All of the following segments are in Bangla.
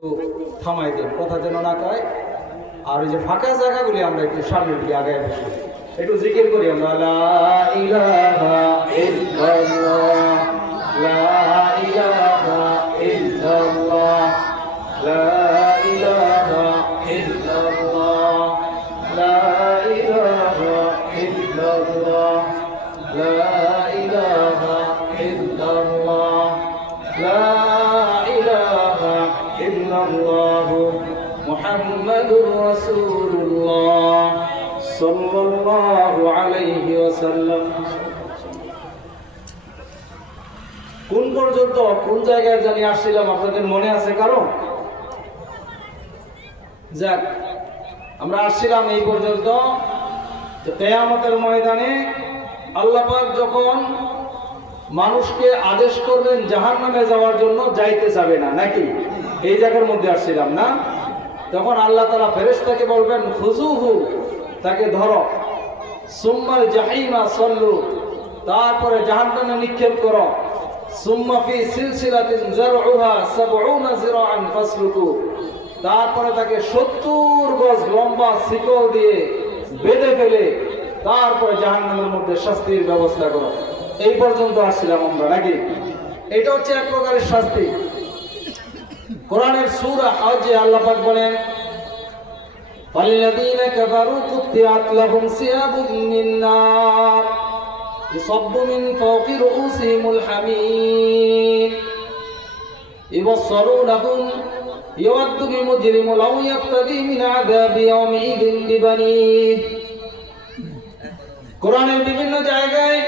থামাই দেন, কথা যেন না কয়। আর ওই যে ফাঁকা জায়গাগুলি আমরা একটু সামনের দিকে আগায় বসি, একটু জিকির করি আমরা, লা ইলাহা ইল্লাল্লাহ, লা ইলাহা ইল্লাল্লাহ, লা ইলাহা ইল্লাল্লাহ, লা ইলাহা ইল্লাল্লাহ, লা ইলাহা ইল্লাল্লাহ, লা ইলাহা ইল্লাল্লাহ মুহাম্মাদুর রাসূলুল্লাহ সাল্লাল্লাহু আলাইহি ওয়াসাল্লাম। কোন পর্যন্ত কোন জায়গায় জানি আসছিলাম আপনাদের মনে আছে কারণ? যাক, আমরা আসছিলাম এই পর্যন্ত যে কিয়ামতের ময়দানে আল্লাহ পাক যখন মানুষকে আদেশ করবেন জাহান্নামে যাওয়ার জন্য, যাইতে যাবে না নাকি, এই জায়গার মধ্যে আসছিলাম না? তখন আল্লাহ তাআলা ফেরেশতাকে বলবেন খুযুহু, তাকে ধরো, সুম্মাল জাহিমা সল্লু, তারপরে জাহান্নামে নিক্ষেপ করো, সুম্মা ফি সিলসিলাতিন যারউহা ৭০ যিরাআন ফাসলুকু, তারপরে তাকে ৭০ গজ লম্বা শিকল দিয়ে বেঁধে ফেলে তারপরে জাহান্নামের মধ্যে শাস্তির ব্যবস্থা করো। এই পর্যন্ত আসছিলাম আমরা নাকি? এটা হচ্ছে এক প্রকারের শাস্তি। কোরআনের সূরা হজে আল্লাহ পাক বলেন, ফাল্লাযীনা কাফারু কুত্তিআত লাহুম সিয়াবুম মিন নার ইসাব্বু মিন ফাওকি রুউসিহিমুল হামীম ইবসারুনাহুম ইয়াওয়াদ্দুল মুজরিমু লাউ ইয়াফতাদি মিন আযাবি ইয়াওমিযিন বিবানিহি। কোরআনের বিভিন্ন জায়গায়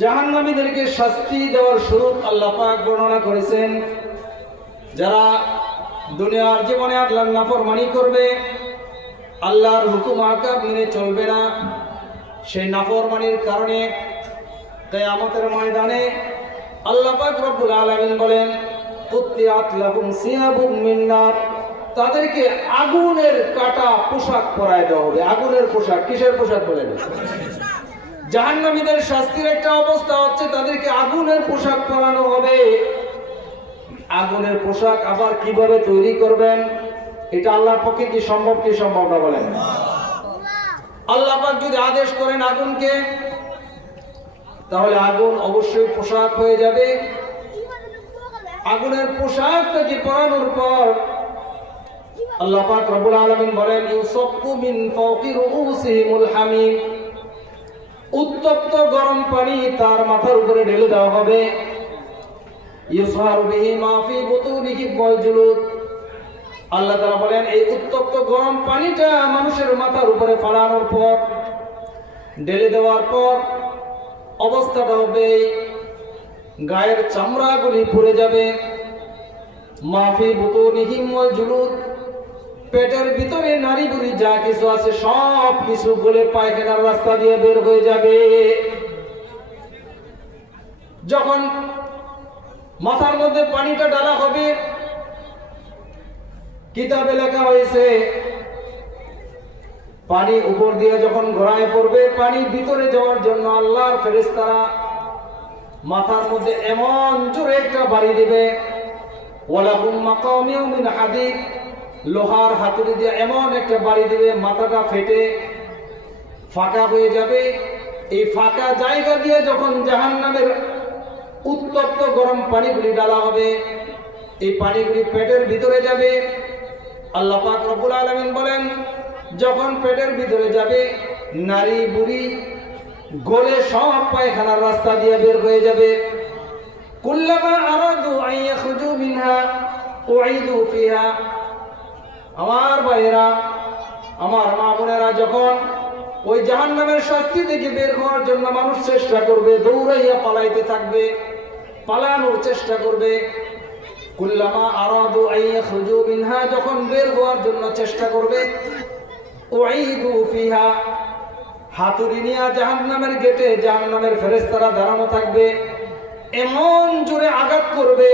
জাহান্নামীদেরকে শাস্তি দেওয়ার স্বরূপ আল্লাহ পাক বর্ণনা করেছেন। যারা দুনিয়ার জীবনে আল্লাহর নাফরমানি করবে, আল্লাহর হুকুম আহকাম মেনে চলবে না, সেই নাফরমানির কারণে কিয়ামতের ময়দানে আল্লাহ পাক রব্বুল আলামিন বলেন, কুত্তিআত লাহুম সিয়াবুম মিন নার, তাদেরকে আগুনের কাটা পোশাক পরায় দেওয়া হবে। আগুনের পোশাক, কিসের পোশাক বলেন? জাহান্নামীদের শাস্তির একটা অবস্থা হচ্ছে তাদেরকে আগুনের পোশাক পরানো হবে। আগুনের পোশাক আবার কিভাবে তৈরি করবেন, এটা আল্লাহর পক্ষে কি সম্ভব কি সম্ভব না বলেন? আল্লাহ পাক যদি আদেশ করেন আগুনকে, তাহলে আগুন অবশ্যই পোশাক হয়ে যাবে। আগুনের পোশাকটাকে পরানোর পর আল্লাহ পাক রব্বুল আলামিন বলেন, ইউসাব্বু মিন ফাওকি রুউসিহিমুল হামীম, উত্তপ্ত গরম পানি তার মাথার উপরে ঢেলে দেওয়া হবে। ইউসহারু বিহি মা ফি বুতুনিহিম ওয়াল জুলুদ, আল্লাহ তাআলা বলেন এই উত্তপ্ত গরম পানিটা মানুষের মাথার উপরে ফালানোর পর, ঢেলে দেওয়ার পর অবস্থাটা হবে গায়ের চামড়াগুলি পুড়ে যাবে। মা ফি বুতুনিহিম ওয়াল জুলুদ, পেটের ভিতরে নারী বুড়ি যা কিছু আছে সব কিছু গলে পায়খানার রাস্তা দিয়ে বের হয়ে যাবে। যখন মাথার মধ্যে পানিটা ঢালা হবে, কিতাবে লেখা হয়েছে পানি উপর দিয়ে যখন গড়ায় পড়বে, পানি ভিতরে যাওয়ার জন্য আল্লাহর ফেরেশতারা মাথার মধ্যে এমন জোরে একটা বাড়ি দিবে, ওয়ালাহুম মাকামিউ মিন হাদিদ, লোহার হাতুড়ি দিয়ে এমন একটা বাড়ি দিবে, মাথাটা ফেটে ফাঁকা হয়ে যাবে। এই ফাঁকা জায়গা দিয়ে যখন জাহান্নামের উত্তপ্ত গরম পানিগুলি ডালা হবে, এই পানিগুলি পেটের ভিতরে যাবে। আল্লাহ পাক রব্বুল আলামিন বলেন, যখন পেটের ভিতরে যাবে, নারী বুড়ি গলে সব পায়খানার রাস্তা দিয়ে বের হয়ে যাবে। কুল্লামা আরাদু আন ইয়াখরুজু মিনহা উঈদু ফিহা, আমার ভাইয়েরা, আমার মা বোনেরা, যখন ওই জাহান্নামের শাস্তি থেকে বের হওয়ার জন্য মানুষ চেষ্টা করবে, দৌড়াইয়া পালাইতে থাকবে, পালানোর চেষ্টা করবে। কুল্লামা আরাদু আন ইয়াখরুজু মিনহা, যখন বের হওয়ার জন্য চেষ্টা করবে, উঈদু ফিহা, হাতুড়ি নিয়ে জাহান্নামের গেটে জাহান্নামের ফেরেশতারা দাঁড়ানো থাকবে, এমন জোরে আঘাত করবে,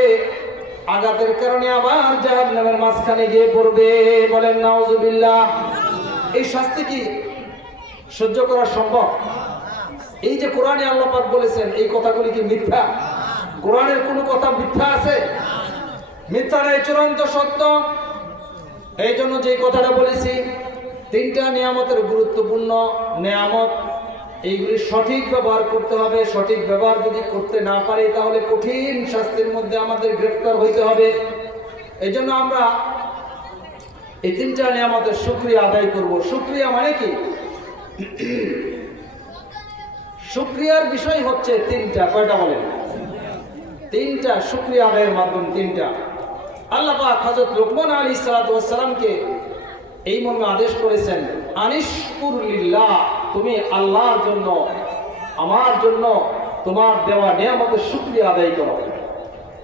আঘাতের কারণে আবার জাহান্নামের মাঝখানে গিয়ে পড়বে। বলেন নাউজুবিল্লাহ। এই শাস্তি কি সহ্য করা সম্ভব? এই যে কোরআনে আল্লাহ পাক বলেছেন, এই কথাগুলি কি মিথ্যা? কোরআনের কোনো কথা মিথ্যা আছে? মিথ্যা নয়, চূড়ান্ত সত্য। এই জন্য যে কথাটা বলেছি, তিনটা নিয়ামতের গুরুত্বপূর্ণ নিয়ামত, এইগুলি সঠিক ব্যবহার করতে হবে। সঠিক ব্যবহার যদি করতে না পারি তাহলে কঠিন শাস্তির মধ্যে আমাদের গ্রেফতার হইতে হবে। এই জন্য আমরা এই তিনটা নিয়ামতের শুকরিয়া আদায় করব। শুকরিয়া মানে কি? শুকরিয়ার বিষয় হচ্ছে তিনটা। কয়টা বলেন? তিনটা। শুকরিয়া আদায়ের মাধ্যম তিনটা। আল্লাহ পাক হযরত লুকমান আলাইহিস সালাতু ওয়াস সালামকে এই মর্মে আদেশ করেছেন, আনিশকুর লিল্লাহ, তুমি আল্লাহর জন্য, আমার জন্য তোমার দেওয়া নিয়ামতের শুকরিয়া আদায় করো।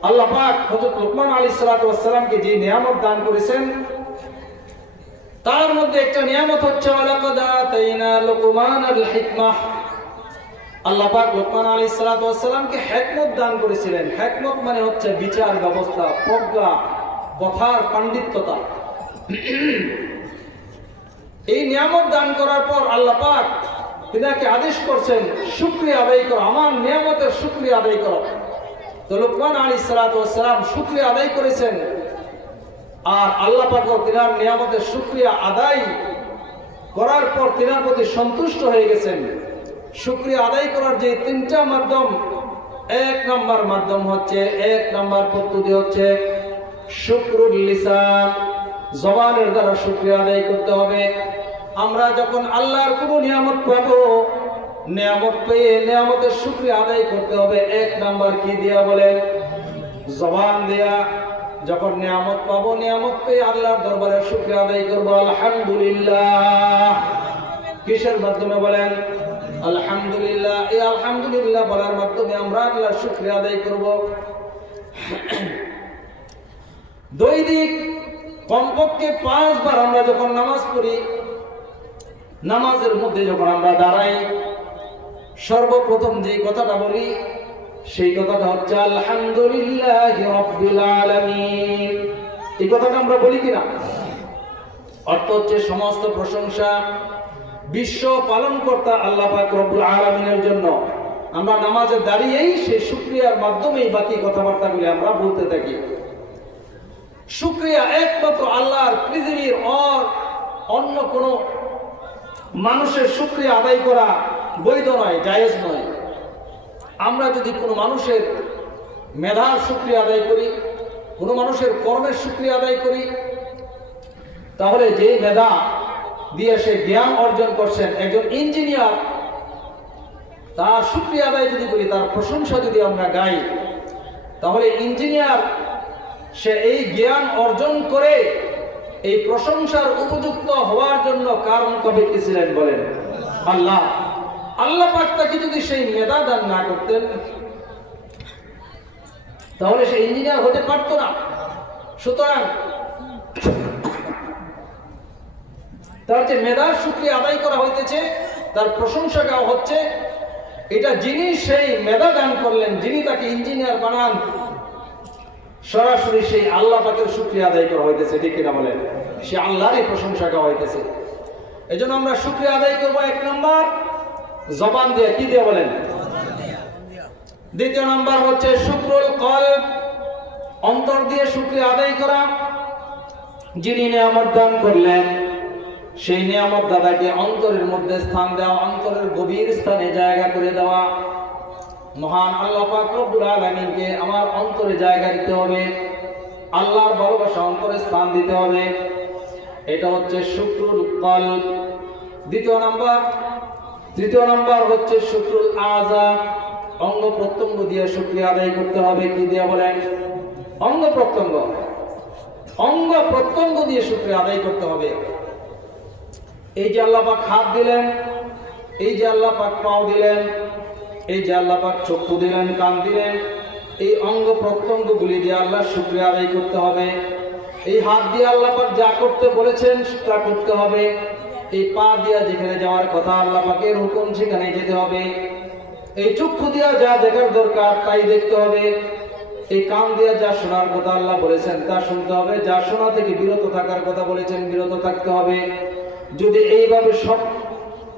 আল্লাহ পাক হযরত লুকমান আলাইহিস সালাতু ওয়াস সালামকে যে নিয়ামত দান করেছেন তার মধ্যে একটা নিয়ামত হচ্ছে ওয়ালাকাদ আতাইনা লুকমানাল হিকমাহ। আল্লাহ পাক লুকমান আলাইহিস সালাতু ওয়াস সালামকে হিকমত দান করেছিলেন। হিকমত মানে হচ্ছে বিচার ব্যবস্থা, প্রজ্ঞা, কথার পাণ্ডিত্যতা। এই নিয়ামত দান করার পর আল্লাহ পাক তিনাকে আদেশ করছেন শুকরিয়া আদায় করো, আমার নিয়ামতের শুকরিয়া আদায় করো। তো লুকমান আলাইহিস সালাতু ওয়াস সালাম শুকরিয়া আদায় করেছেন, আর আল্লাহ পাকও তিনার নিয়ামতের শুকরিয়া আদায় করার পর তিনার প্রতি সন্তুষ্ট হয়ে গেছেন। শুকরিয়া আদায় করার যে তিনটা মাধ্যম, এক নম্বর মাধ্যম হচ্ছে, এক নম্বর পদ্ধতি হচ্ছে শুকরুল লিসান, জবানের দ্বারা শুকরিয়া আদায় করতে হবে। আমরা যখন আল্লাহর কোনো নিয়ামত পাবো, নিয়ামত পেয়ে নিয়ামতের শুকরিয়া আদায় করতে হবে। এক নাম্বার কি দিয়া বলেন? জবান দেয়া। যখন নিয়ামত পাবো, নিয়ামত পেয়ে আল্লাহর দরবারে শুকরিয়া আদায় করবো, আলহামদুলিল্লাহ। কিসের মাধ্যমে বলেন? আলহামদুলিল্লাহ। এই আলহামদুলিল্লাহ বলার মাধ্যমে আমরা আল্লাহর শুকরিয়া আদায় করব। দৈনিক কমপক্ষে 5 বার আমরা যখন নামাজ পড়ি, নামাজের মধ্যে যখন আমরা দাঁড়াই, সর্বপ্রথম যে কথাটা বলি সেই কথাটা হচ্ছে আলহামদুলিল্লাহি রাব্বিল আলামিন। এই কথাটা আমরা বলি কিনা? অর্থ হচ্ছে সমস্ত প্রশংসা বিশ্ব পালনকর্তা আল্লাহ পাক রব্বুল আলামিনের জন্য। আমরা নামাজে দাঁড়িয়েই সেই শুকরিয়ার মাধ্যমেই বাকি কথাবার্তাগুলি আমরা বলতে থাকি। শুকরিয়া একমাত্র আল্লাহর, পৃথিবীর অন্য কোন মানুষের শুকরিয়া আদায় করা বৈধ নয়, জায়েজ নয়। আমরা যদি কোনো মানুষের মেধার শুকরিয়া আদায় করি, কোনো মানুষের কর্মের শুকরিয়া আদায় করি, তাহলে যে মেধা দিয়ে সে জ্ঞান অর্জন করছেন, একজন ইঞ্জিনিয়ার, তার শুকরিয়া আদায় যদি করি, তার প্রশংসা যদি আমরা গাই, তাহলে ইঞ্জিনিয়ার সে এই জ্ঞান অর্জন করে এই প্রশংসার উপযুক্ত হওয়ার জন্য কারণ কবে কি ছিলেন বলেন? আল্লাহ। আল্লাহ পাক তাকে যদি সেই মেধা দান না করতেন তাহলে সে ইঞ্জিনিয়ার হতে পারতো না। সুতরাং তার যে মেধার শুকরিয়া আদায় করা হইতেছে, তার প্রশংসা গাওয়া হচ্ছে, এটা যিনি সেই মেধা দান করলেন, যিনি তাকে ইঞ্জিনিয়ার বানান, সরাসরি সেই আল্লাহ পাকের শুকরিয়া আদায় করা হইতেছে। ঠিক কিনা বলেন? সে আল্লাহরই প্রশংসা গাওয়া হইতেছে। এই জন্য আমরা শুকরিয়া আদায় করবো এক নম্বর জবান দিয়ে। কি দিয়ে বলেন? দ্বিতীয় নম্বর হচ্ছে শুকরুল কলব, অন্তর দিয়ে শুকরিয়া আদায় করা। যিনি নিয়ামত দান করলেন সেই নিয়ামত দাদাকে অন্তরের মধ্যে স্থান দেওয়া, অন্তরের গভীর স্থানে জায়গা করে দেওয়া। মহান আল্লাহ পাক রব্বুল আলামিনকে আমার অন্তরে জায়গা দিতে হবে, আল্লাহর ভালোবাসা অন্তরে স্থান দিতে হবে। এটা হচ্ছে শুকরুল কলব। তৃতীয় নাম্বার হচ্ছে শুকরুল আযা, অঙ্গ প্রত্যঙ্গ দিয়ে শুকরিয়া আদায় করতে হবে। কি দিয়ে বলেন? অঙ্গ প্রত্যঙ্গ। অঙ্গ প্রত্যঙ্গ দিয়ে শুকরিয়া আদায় করতে হবে। এই যে আল্লাহ পাক হাত দিলেন, এই যে আল্লাহ পাক পাও দিলেন, এই যে আল্লাহ পাক চক্ষু দিলেন, কান দিলেন, এই অঙ্গ প্রত্যঙ্গগুলি দিয়ে আল্লাহ শুকরিয়া আদায় করতে হবে। এই হাত দিয়ে আল্লাহ পাক যা করতে বলেছেন তা করতে হবে। এই পা দিয়া যেখানে যাওয়ার কথা আল্লাহ পাকের হুকুম সেখানে যেতে হবে। এই চক্ষু দিয়া যা দেখার দরকার তাই দেখতে হবে। এই কান দিয়া যা শোনার কথা আল্লাহ বলেছেন তা শুনতে হবে। যা শোনা থেকে বিরত থাকার কথা বলেছেন বিরত থাকতে হবে। যদি এইভাবে সব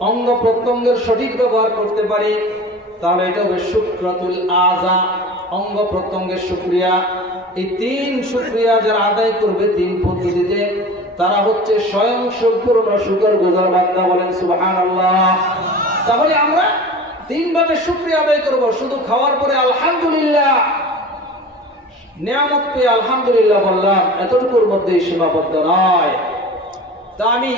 অঙ্গ প্রত্যঙ্গের সঠিক ব্যবহার করতে পারি তাহলে এটা হবে শুকরাতুল আযা, অঙ্গ প্রত্যঙ্গের শুকরিয়া। এই 3 শুকরিয়া যারা আদায় করবে 3 পদ্ধতিতে, তারা হচ্ছে স্বয়ং সম্পূর্ণ শুকরগুজার বান্দা। বলেন সুবহানাল্লাহ। তাহলে আমরা 3 ভাবে শুকরিয়া আদায় করব। শুধু খাওয়ার পরে আলহামদুলিল্লাহ, নিয়ামত পেয়ে আলহামদুলিল্লাহ বললাম, এতটুকুর মধ্যেই সীমাবদ্ধ নয়। তা আমি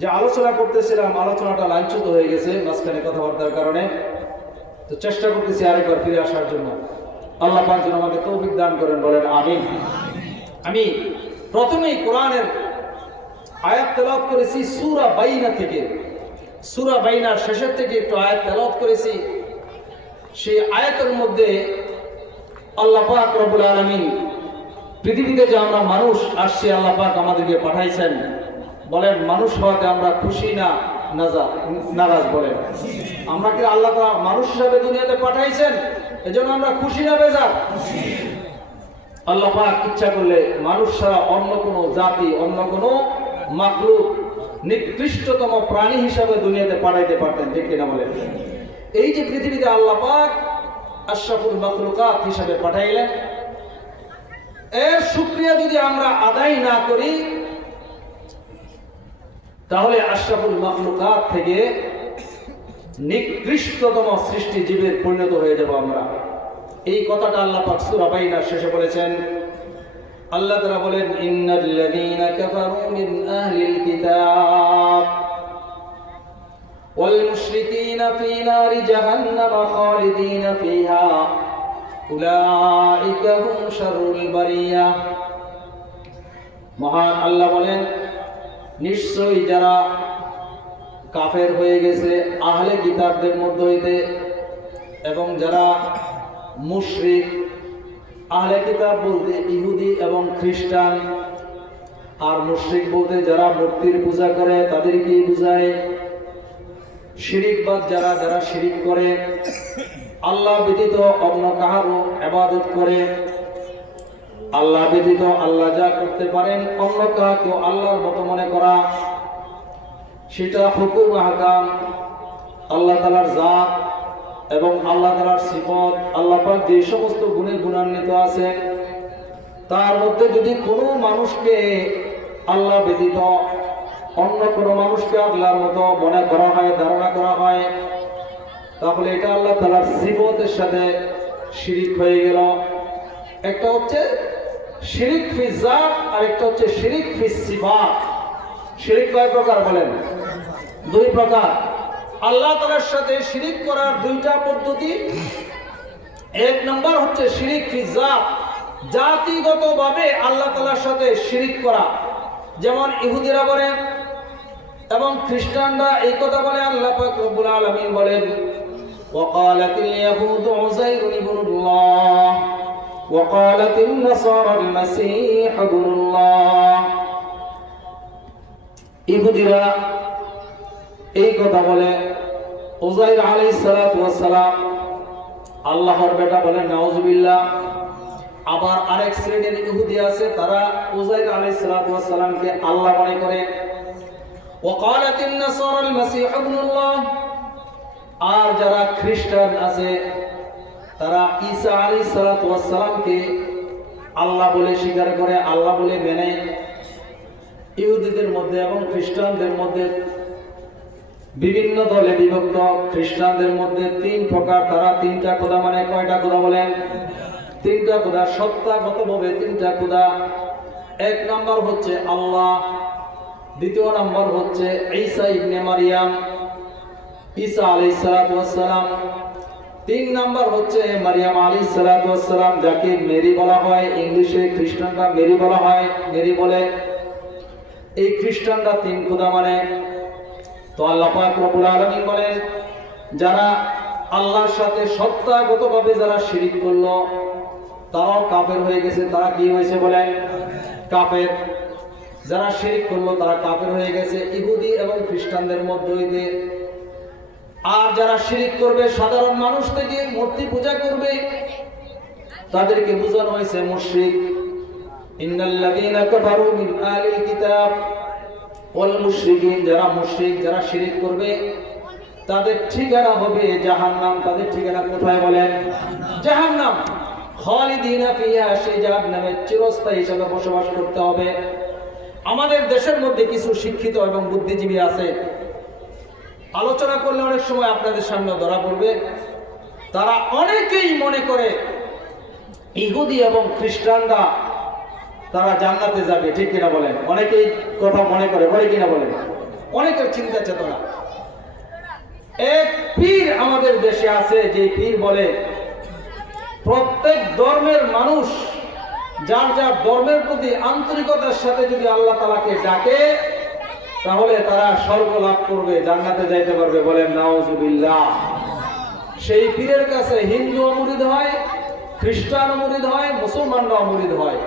যে আলোচনা করতেছিলাম, আলোচনাটা লাঞ্ছিত হয়ে গেছে মাঝখানে কথাবার্তার কারণে, তো চেষ্টা করতেছি আরেকবার ফিরে আসার জন্য। আল্লাহ পাক যেন আমাকে তৌফিক দান করেন, বলেন আমিন। আমি প্রথমেই কোরআনের আয়াত তেলাওয়াত করেছি সূরা বাইনা থেকে। সূরা বাইনার শেষের থেকে একটু আয়াত তেলাওয়াত করেছি। সেই আয়াতের মধ্যে আল্লাহ পাক রব্বুল আলামিন পৃথিবীতে যে আমরা মানুষ আসছি, আল্লাহ পাক আমাদেরকে পাঠাইছেন, বলেন মানুষ হওয়াতে আমরা খুশি না নারাজ? বলেন আমরা কি আল্লাহ তাআলা মানুষ হিসাবে দুনিয়াতে পাঠাইছেন, এজন্য আমরা খুশি না বেজার? আল্লাহ পাক ইচ্ছা করলে মানুষ ছাড়া অন্য কোনো জাতি, অন্য কোনো মাখলুক, নিকৃষ্টতম প্রাণী হিসাবে দুনিয়াতে পাঠাইতে পারতেন, ঠিক কিনা বলেন? এই যে পৃথিবীতে আল্লাহ পাক আশরাফুল মাখলুকাত হিসাবে পাঠাইলেন, এর শুকরিয়া যদি আমরা আদায় না করি, তাহলে আশরাফুল মাখলুকাত থেকে নিকৃষ্টতম সৃষ্টি জীবের পরিণত হয়ে যাব আমরা। এই কথাটা আল্লাহ পাক সূরা বাইনার শেষে বলেছেন। আল্লাহ তাআলা বলেন, ইন্নাল্লাযীনা কাফারু মিন আহলিল কিতাব ওয়াল মুশরিকিনা ফী নারি জাহান্নাম খালিদিনা ফীহা উলাইকা হুম শাররুল বারিয়া। মহান আল্লাহ বলেন, নিশ্চয়ই যারা কাফের হয়ে গেছে আহলে কিতাবদের মধ্য হইতে, এবং যারা মুশরিক, আহলে কিতাব বলতে ইহুদি এবং খ্রিস্টান, আর মুশরিক বলতে যারা মূর্তির পূজা করে তাদেরকে বোঝায়। শিরিকবাদ যারা যারা শিরিক করে, আল্লাহ ব্যতীত অন্য কাহারও ইবাদত করে, আল্লাহ ব্যতীত আল্লাহ যা করতে পারেন অন্য কাউকে আল্লাহর মতো মনে করা, সেটা হুকুম আহকাম, আল্লাহ তাআলার জাত এবং আল্লাহ তাআলার সিফত, আল্লাহ পাক যে সমস্ত গুণে গুণান্বিত আছেন, তার মধ্যে যদি কোনো মানুষকে আল্লাহ ব্যতীত অন্য কোনো মানুষকে আল্লাহর মতো মনে করা হয়, ধারণা করা হয়, তাহলে এটা আল্লাহ তাআলার সিফতের সাথে শিরিক হয়ে গেল। একটা হচ্ছে শিরিক ফি যাত, আর একটা হচ্ছে শিরিক ফি সিফাত। শিরিক কয় প্রকার বলেন? 2 প্রকার। আল্লাহ তাআলার সাথে শিরিক করার 2টা পদ্ধতি। 1 নম্বর হচ্ছে শিরিক ফি যাত, জাতিগতভাবে আল্লাহ তাআলার সাথে শিরিক করা, যেমন ইহুদিরা বলে এবং খ্রিস্টানরা এই কথা বলে। আল্লাহ পাক রব্বুল আলামিন বলেন, ওয়াকালাতিল ইয়াহুদু উযাইরুন ইবনুল্লাহ ওয়াকালাতিন নাসারাল মাসীহ ইবনুল্লাহ। ইহুদিরা এই কথা বলে, উযাইর আলাইহিস সালাতু ওয়াস সালাম আল্লাহর বেটা বলে, নাউজুবিল্লাহ। আবার আরেক শ্রেণীর ইহুদি আছে, তারা উযাইর আলাইহিস সালাতু ওয়াস সালামকে আল্লাহ মনে করে। ওয়াকালাতিন নাসারাল মাসীহ ইবনুল্লাহ। আর যারা খ্রিস্টান আছে, তারা ঈসা আলাইহিস সালাতু ওয়াস সালামকে আল্লাহ বলে স্বীকার করে, আল্লাহ বলে মেনে। ইহুদিদের মধ্যে এবং খ্রিস্টানদের মধ্যে বিভিন্ন দলে বিভক্ত। খ্রিস্টানদের মধ্যে 3 প্রকার, তারা 3টা খোদা মানে। কয়টা খোদা বলেন? 3টা খোদা, সত্তাগতভাবে 3টা খোদা। 1 নম্বর হচ্ছে আল্লাহ, 2 নম্বর হচ্ছে ঈসা ইবনে মারিয়াম, ঈসা আলাইহিস সালাতু ওয়াস সালাম, 3 নম্বর হচ্ছে মারিয়াম আলাইহিস সালাতু ওয়াস সালাম, যাকে মেরি বলা হয়। ইংলিশে খ্রিস্টানরা মেরি বলা হয়, মেরি বলে। এই খ্রিস্টানরা 3 খোদা মানে। তো আল্লাহ পাক রব্বুল আলামিন বলেন, যারা আল্লাহর সাথে সত্তাগতভাবে যারা শিরিক করলো, তারাও কাফের হয়ে গেছে। তারা কি হয়েছে বলেন? কাফের। যারা শিরিক করলো তারা কাফের হয়ে গেছে ইহুদি এবং খ্রিস্টানদের মধ্য হইতে। আর যারা শিরিক করবে সাধারণ মানুষ থেকে, মূর্তি পূজা করবে, তাদেরকে বোঝানো হয়েছে মুশরিক। ইন্নাল্লাযীনা কাফারু মিন আহলিল কিতাব ওয়াল মুশরিকিন, যারা মুশরিক, যারা শিরিক করবে, তাদের ঠিকানা হবে জাহান্নাম। তাদের ঠিকানা কোথায় বলেন? জাহান্নাম। খালিদিনা ফিহা, সেই জাহান্নামে চিরস্থায়ী হিসেবে বসবাস করতে হবে। আমাদের দেশের মধ্যে কিছু শিক্ষিত এবং বুদ্ধিজীবী আছে, আলোচনা করলে অনেক সময় আপনাদের সামনে ধরা পড়বে, তারা অনেকেই মনে করে ইহুদি এবং খ্রিস্টানরা তারা জান্নাতে যাবে। ঠিক কিনা বলেন? অনেকেই কথা মনে করে, বলে কিনা বলেন? অনেকের চিন্তা চেতনা। এক পীর আমাদের দেশে আছে, যে পীর বলে প্রত্যেক ধর্মের মানুষ যার যার ধর্মের প্রতি আন্তরিকতার সাথে যদি আল্লাহ তাআলাকে ডাকে, তাহলে তারা স্বর্গ লাভ করবে, জান্নাতে যাইতে পারবে। বলেন নাউজুবিল্লাহ। সেই পীরের কাছে হিন্দু মুরিদ হয়, খ্রিস্টান মুরিদ হয়, মুসলমানরাও মুরিদ হয়।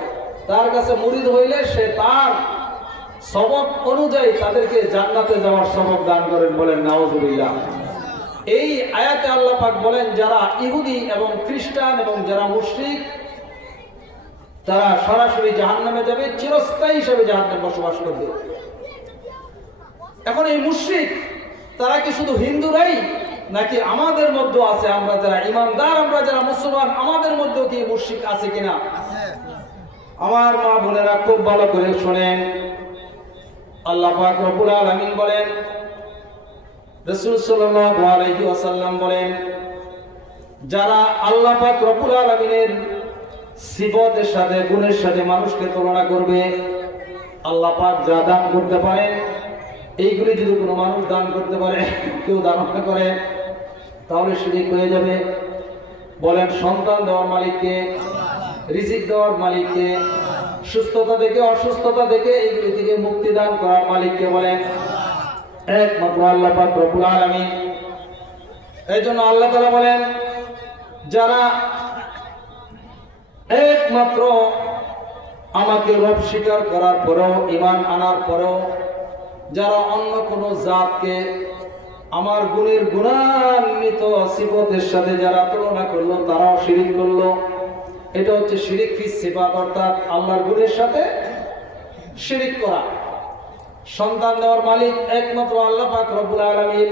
তার কাছে মুরিদ হইলে সে তার সবক অনুযায়ী তাদেরকে জান্নাতে যাওয়ার সবক দান করেন। বলেন নাউজুবিল্লাহ। এই আয়াতে আল্লাহ পাক বলেন, যারা ইহুদি এবং খ্রিস্টান এবং যারা মুশরিক, তারা সরাসরি জাহান্নামে যাবে, চিরস্থায়ী হিসেবে জাহান্নামে বসবাস করবে। এখন এই মুশরিক তারা কি শুধু হিন্দুরাই, নাকি আমাদের মধ্যে আছে? আমরা যারা ইমানদার, আমরা যারা মুসলমান, আমাদের মধ্যেও কি মুশরিক আছে কিনা? আমার মা বোনেরা খুব ভালো করে শোনেন। আল্লাহ পাক রব্বুল আলামিন বলেন, রাসূল সাল্লাল্লাহু আলাইহি ওয়াসাল্লাম বলেন, যারা আল্লাহ পাক রব্বুল আলামিনের সিফাতের সাথে, গুণের সাথে মানুষকে তুলনা করবে, আল্লাহ পাক যা দান করতে পারেন এইগুলি যদি কোনো মানুষ দান করতে পারে, কেউ দান করে, তাহলে শিরক হয়ে যাবে। বলেন সন্তান দেওয়ার মালিককে, রিজিক দেওয়ার মালিককে, সুস্থতা থেকে অসুস্থতা থেকে এইগুলি থেকে মুক্তি দান করার মালিককে বলেন একমাত্র আল্লাহ পাক রব্বুল আলামিন। এই জন্য আল্লাহ তাআলা বলেন, যারা একমাত্র আমাকে রব স্বীকার করার পরেও, ঈমান আনার পরেও যারা অন্য কোন জাতকে আমার গুণের গুণান্বিত সিফাতের সাথে যারা তুলনা করলো, তারাও শিরিক করলো। এটা হচ্ছে শিরিক ফি সিফাত, অর্থাৎ আল্লাহর গুণের সাথে শিরিক করা। সন্তান দেওয়ার মালিক একমাত্র আল্লাহ পাক রব্বুল আলামিন।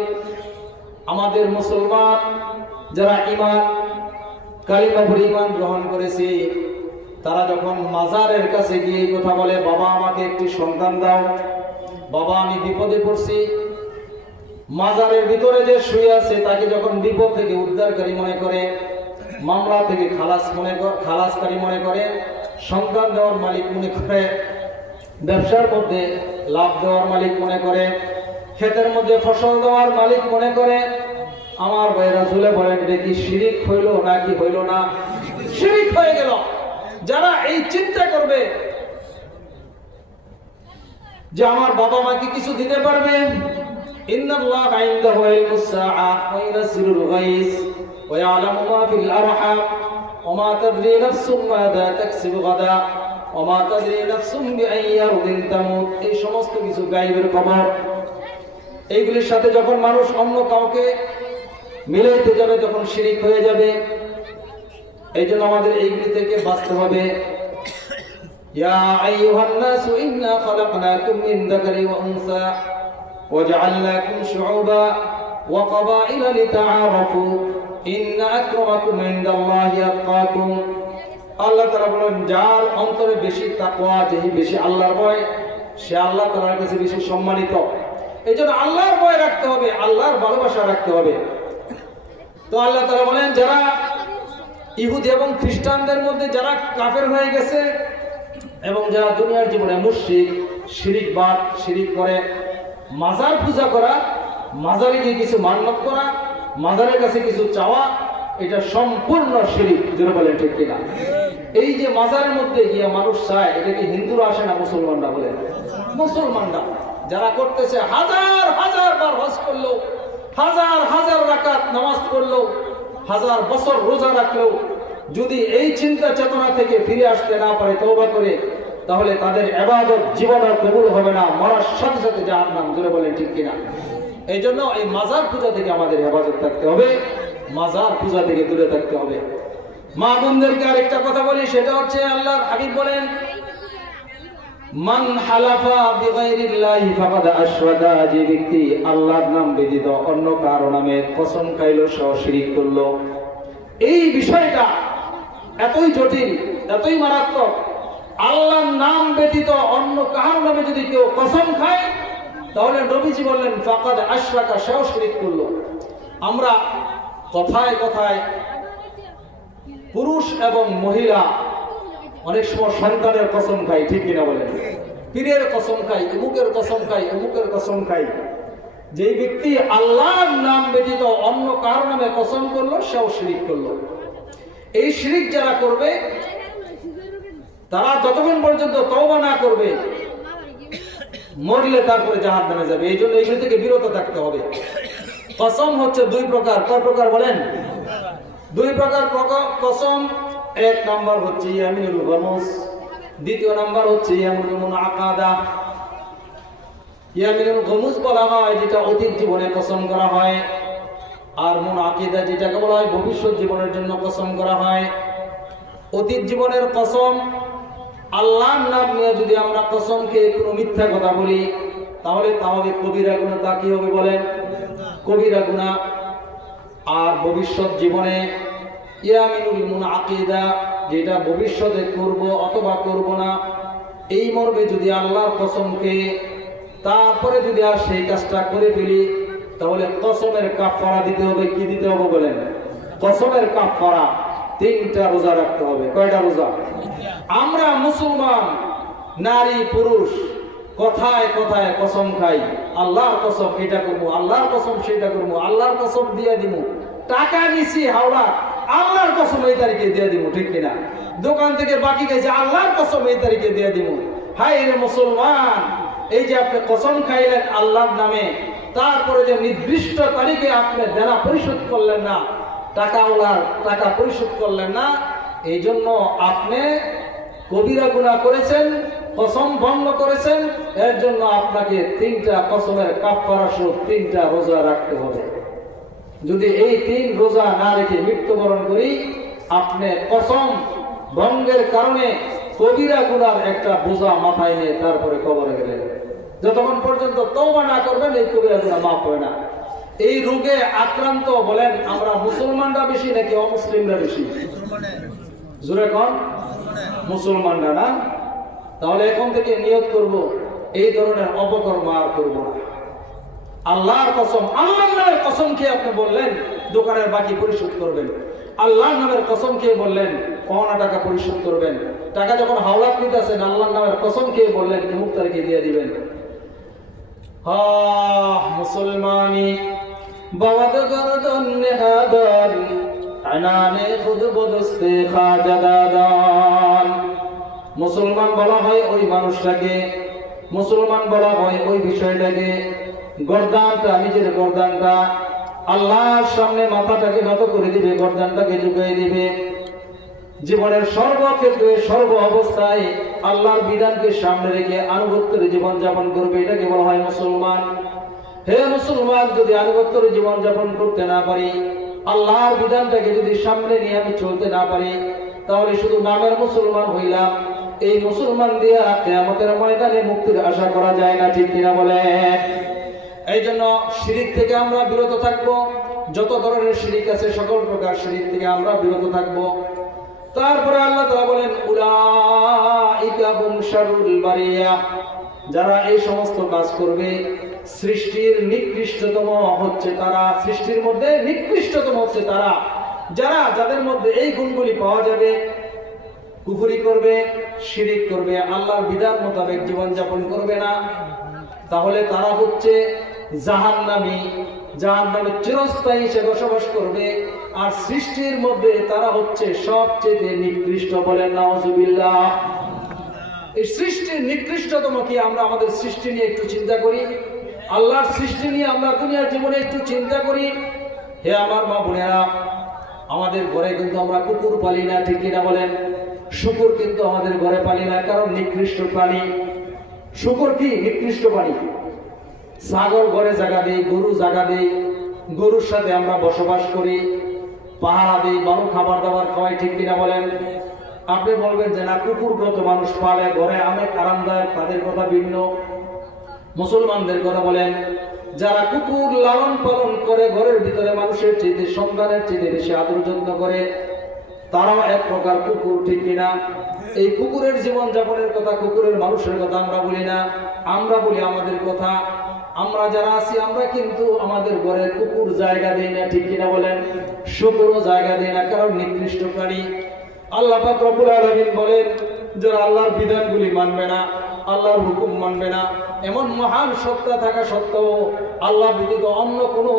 আমাদের মুসলমান যারা ঈমান, কালিমা পড়ে ঈমান গ্রহণ করেছে, তারা যখন মাজারের কাছে গিয়ে কথা বলে, বাবা আমাকে একটি সন্তান দাও, বাবা আমি বিপদে পড়ছি, মাজারের ভিতরে যে শুয়ে আছে তাকে যখন বিপদ থেকে উদ্ধারকারী মনে করে, মামলা থেকে খালাসকারী মনে করে, সন্তান দেওয়ার মালিক মনে করে, ব্যবসার মধ্যে লাভ দেওয়ার মালিক মনে করে, ক্ষেতের মধ্যে ফসল দেওয়ার মালিক মনে করে, আমার ভাইরা ঝুলে বলেন, এটা কি শিরিক হইল নাকি হইল না? শিরিক হয়ে গেল। যারা এই চিন্তা করবে যে আমার বাবা মাকে কিছু দিতে পারবে, ইন্নাল্লাহা ইনদাহু ইলমুস সাআহ ওয়া ইউনাজ্জিলুল গায়স ওয়া ইয়ালামু মা ফিল আরহাম ওয়া মা তাদরি নাফসুম মাযা তাকসিবু গাদা ওয়া মা তাদরি নাফসুম বিআইয়ি আরদিন তামুত। এই সমস্ত কিছু গায়বের খবর, এইগুলির সাথে যখন মানুষ অন্য কাউকে মিলাইতে যাবে তখন শিরিক হয়ে যাবে। এই জন্য আমাদের এইগুলি থেকে বাঁচতে হবে। ইয়া আইয়ুহান নাসু ইন্না খালাকনাকুম মিন যাকারি ওয়া উনসা ওয়া জাআলনাকুম শুউবা ওয়া ক্বাবাইলা লিতাআরাফু ইন্না আকরামাকুম ইনদাল্লাহি আতকাকুম। আল্লাহ তাআলা বলেন, যার অন্তরে বেশি তাকওয়া, যে বেশি আল্লাহর ভয়, সে আল্লাহ তাআলার কাছে বেশি সম্মানিত। এই জন্য আল্লাহর ভয় রাখতে হবে, আল্লাহর ভালোবাসা রাখতে হবে। তো আল্লাহ তাআলা বলেন, যারা ইহুদি এবং খ্রিস্টানদের মধ্যে যারা কাফের হয়ে গেছে এবং যারা দুনিয়ার জীবনে মুশরিক, শিরিকবাদ, শিরিক করে, মাজার পূজা করা, মাজারে গিয়ে কিছু মান্যত করা, মাজারের কাছে কিছু চাওয়া, এটা সম্পূর্ণ শিরিক। যারা বলেন ঠিক কিনা? এই যে মাজারের মধ্যে গিয়ে মানুষ চায়, এটা কি হিন্দুরা আসে না মুসলমানরা? বলেন মুসলমানরা। যারা করতেছে, হাজার হাজার বার হজ করলো, হাজার হাজার রাকাত নামাজ পড়লো, হাজার বছর রোজা রাখলেও যদি এই চিন্তা চেতনা থেকে ফিরে আসতে না পারে, তওবা করে, তাহলে তাদের ইবাদত জীবনে কবুল হবে না, মরার সাথে সাথে জাহান্নাম। জোরে বলেন ঠিক কিনা? এই জন্য এই মাজার পূজা থেকে আমাদের হেফাজত থাকতে হবে, মাজার পূজা থেকে দূরে থাকতে হবে। মা বোনদেরকে আরেকটা কথা বলি, সেটা হচ্ছে আল্লাহর হাবিব বলেন, মান হালাফা বিগাইরিল্লাহি ফাকাদ আশরাকা, যে ব্যক্তি আল্লাহর নাম ব্যতীত অন্য কারো নামে কসম খাইলো, সে শিরক করলো। এই বিষয়টা এতই জটিল, এতই মারাত্মক। আল্লাহর নাম ব্যতীত অন্য কাহার নামে যদি কেউ কসম খায় তাহলে নবীজি বললেন ফাকাদ আশরাকা, সেও শিরক করলো। আমরা কথায় কথায় পুরুষ এবং মহিলা অনেক সময় সন্তানের কসম খাই, ঠিক কিনা বলেন? পীরের কসম খাই, অমুকের কসম খাই, অমুকের কসম খাই। যেই ব্যক্তি আল্লাহর নাম ব্যতীত অন্য কার নামে কসম করলো সেও শিরক করলো। এই শিরক যারা করবে তারা যতক্ষণ পর্যন্ত তওবা না করবে মরলে তারপরে জাহান্নামে যাবে। এই জন্য এইগুলো থেকে বিরত থাকতে হবে। কসম হচ্ছে দুই প্রকার। কয় প্রকার বলেন? দুই প্রকার কসম। এক নাম্বার হচ্ছে ইয়ামিনুল গমুস, দ্বিতীয় নাম্বার হচ্ছে ইয়ামিনুল মুনআকাদা। ইয়ামিনুল গমুস বলা হয় যেটা অতীত জীবনে কসম করা হয়, আর মুনআকিদা যেটাকে বলা হয় ভবিষ্যৎ জীবনের জন্য কসম করা হয়। অতীত জীবনের কসম, আল্লাহর নাম নিয়ে যদি আমরা কসম খেয়ে কোনো মিথ্যা কথা বলি তাহলে তা হবে কবিরা গুনাহ। তা কি হবে বলেন? কবিরা গুনাহ। আর ভবিষ্যৎ জীবনে ইয়ামিনুল মুনআকিদা, যেটা ভবিষ্যতে করব অথবা করব না, এই মর্মে যদি আল্লাহর কসম খেয়ে তারপরে যদি আর সেই কাজটা করে ফেলি তাহলে কসমের কাফারা দিতে হবে। কি দিতে হবে বলেন? কসমের কাফারা। 3টা রোজা রাখতে হবে। কয়টা রোজা? আমরা মুসলমান নারী পুরুষ কথায় কথায় কসম খাই, আল্লাহর কসম এটা করবো, আল্লাহর কসম সেটা করবো, আল্লাহর কসম দিয়ে দিব। টাকা নিছি হাওড়া, আল্লাহর কসম এই তারিখে দিয়ে দিব, ঠিক কিনা? দোকান থেকে বাকি গেছে, আল্লাহর কসম এই তারিখে দিয়ে দিব। হাই রে মুসলমান, এই যে আপনি কসম খাইলেন আল্লাহর নামে, তারপরে যে নির্দিষ্ট তারিখে আপনি দেনা পরিশোধ করলেন না, টাকাওয়ালার টাকা পরিশোধ করলেন না, এই জন্য আপনি কবিরা গুনাহ করেছেন, কসম ভঙ্গ করেছেন। এর জন্য আপনাকে 3টা কসমের কাফারা সহ 3টা রোজা রাখতে হবে। যদি এই 3 রোজা না রেখে মৃত্যুবরণ করি, আপনি কসম ভঙ্গের কারণে কবিরা গুনার একটা বোঝা মাথায় নিয়ে তারপরে কবরে গেলেন। যতক্ষণ পর্যন্ত তওবা না করবেন এই কবিরা গুনাহ মাফ হয় না। এই রোগে আক্রান্ত বলেন আমরা মুসলমানরা বেশি নাকি অমুসলিমরা বেশি? জোরে কোন? মুসলমানরা না? তাহলে এখন থেকে নিয়ত করব এই ধরনের অপকর্ম আর করব না। আল্লাহর কসম, আল্লাহর নামের কসম খেয়ে আপনি বললেন দোকানের বাকি পরিশোধ করবেন, আল্লাহর নামের কসম খেয়ে বললেন পাওনা টাকা পরিশোধ করবেন, টাকা যখন হাওলাত নিতেছেন আল্লাহর নামের কসম খেয়ে বললেন অমুক তারিখে দিয়ে দিবেন। মুসলমানি বাওয়াদ গরদন নেহাদান আনানে খুদ বদস্তে খাজাদাদান। মুসলমান বলা হয় ওই মানুষটাকে, মুসলমান বলা হয় ওই বিষয়টাকে, গর্দানটা, নিজের গর্দানটা আল্লাহর সামনে মাথাটাকে নত করে দিবে, গর্দানটাকে ঝুঁকিয়ে দিবে। জীবনের সর্বক্ষেত্রে সর্ব অবস্থায় আল্লাহর বিধানকে সামনে রেখে আনুগত্যের জীবন যাপন করবে, এটাকে বলা হয় মুসলমান। হে মুসলমান, যদি আনুগত্যের জীবন যাপন করতে না পারি, আল্লাহর বিধানটাকে যদি সামনে নিয়ে আমি চলতে না পারি, তাহলে শুধু নামের মুসলমান হইলাম। এই মুসলমান দিয়া কিয়ামতের ময়দানে মুক্তির আশা করা যায় না, ঠিক কিনা বলেন? এই জন্য শিরিক থেকে আমরা বিরত থাকবো। যত ধরনের শিরিক আছে সকল প্রকার শিরিক থেকে আমরা বিরত থাকবো। তারপরে আল্লাহ তাআলা বলেন উলাইকা হুম শাররুল বারিয়া, যারা এই সমস্ত কাজ করবে সৃষ্টির নিকৃষ্টতম হচ্ছে তারা, সৃষ্টির মধ্যে নিকৃষ্টতম হচ্ছে তারা, যাদের মধ্যে এই গুণগুলি পাওয়া যাবে। কুফরি করবে, শিরিক করবে, আল্লাহর বিধান মোতাবেক জীবন যাপন করবে না, তাহলে তারা হচ্ছে জাহান্নামী, জাহান্নামে চিরস্থায়ী হিসেবে বসবাস করবে। আর সৃষ্টির মধ্যে তারা হচ্ছে সবচেয়ে নিকৃষ্ট। বলেন নাউজুবিল্লাহ। এই সৃষ্টির নিকৃষ্টতম কি? আমরা আমাদের সৃষ্টি নিয়ে একটু চিন্তা করি, আল্লাহর সৃষ্টি নিয়ে আমরা দুনিয়ার জীবনে একটু চিন্তা করি। হে আমার মা বোনেরা, আমাদের ঘরে কিন্তু আমরা কুকুর পালি না, ঠিক কিনা বলেন? শুকুর কিন্তু আমাদের ঘরে পালি না, কারণ নিকৃষ্ট প্রাণী। শুকুর কি? নিকৃষ্ট প্রাণী। ছাগল ঘরে জায়গা দেই, গরু জায়গা দেই, গরুর সাথে আমরা বসবাস করি, পাহারা দিই, মানুষ খাবার দাবার খাওয়াই, ঠিক কিনা বলেন? আপনি বলবেন যে না, কুকুরগত মানুষ পালে ঘরে অনেক আরামদায়ক, তাদের কথা ভিন্ন। মুসলমানদের কথা বলেন, যারা কুকুর লালন পালন করে ঘরের ভিতরে মানুষের চেয়ে, সন্তানের চেয়ে বেশি আদর যত্ন করে, তারাও এক প্রকার কুকুর, ঠিক কিনা? এই কুকুরের জীবন যাপনের কথা, কুকুরের মানুষের কথা আমরা বলি না, আমরা বলি আমাদের কথা। আমরা যারা আছি আমরা কিন্তু আমাদের ঘরে কুকুর জায়গা দেই না, ঠিক কিনা বলেন? শুকুরও জায়গা দেই না, কারণ নিকৃষ্ট প্রাণী। আল্লাহ পাক রব্বুল আলামিন বলেন, যারা আল্লাহর বিধানগুলি মানবে না, আল্লাহর হুকুম মানবে না, এমন মহান সত্তা থাকা সত্ত্বেও আল্লাহ ব্যতীত অন্য কোনো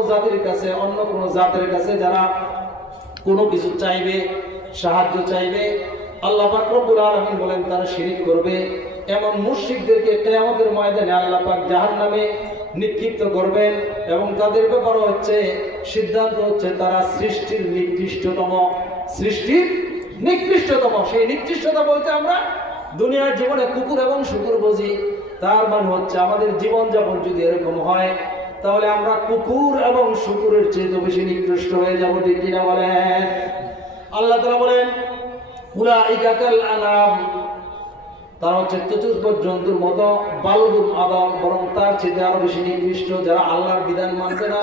জাতের কাছে যারা কোনো কিছু চাইবে, সাহায্য চাইবে, আল্লাহ পাক রব্বুল আলামিন বলেন তারা শিরক করবে। এমন মুশরিকদেরকে কিয়ামতের ময়দানে আল্লাহ পাক জাহান্নামে নিক্ষিপ্ত করবেন, এবং তাদের ব্যাপারে সিদ্ধান্ত হচ্ছে তারা সৃষ্টির নিকৃষ্টতম। সেই নিকৃষ্টতা বলতে আমরা দুনিয়ার জীবনে কুকুর এবং শুকুর বুঝি। তার মানে হচ্ছে আমাদের জীবন যাপন যদি এরকম হয়, তাহলে আমরা কুকুর এবং শুকুরের চেয়ে বেশি নিকৃষ্ট হয়ে যাব, ঠিক কিনা বলেন? আল্লাহ তাআলা বলেন, উলাইকা কাল আনাম, তারা চতুষ্পদ জন্তুর মতো, বালহুম আদাল, বরং তার চেয়ে আরো বেশি নিকৃষ্ট। যারা আল্লাহর বিধান মানবে না,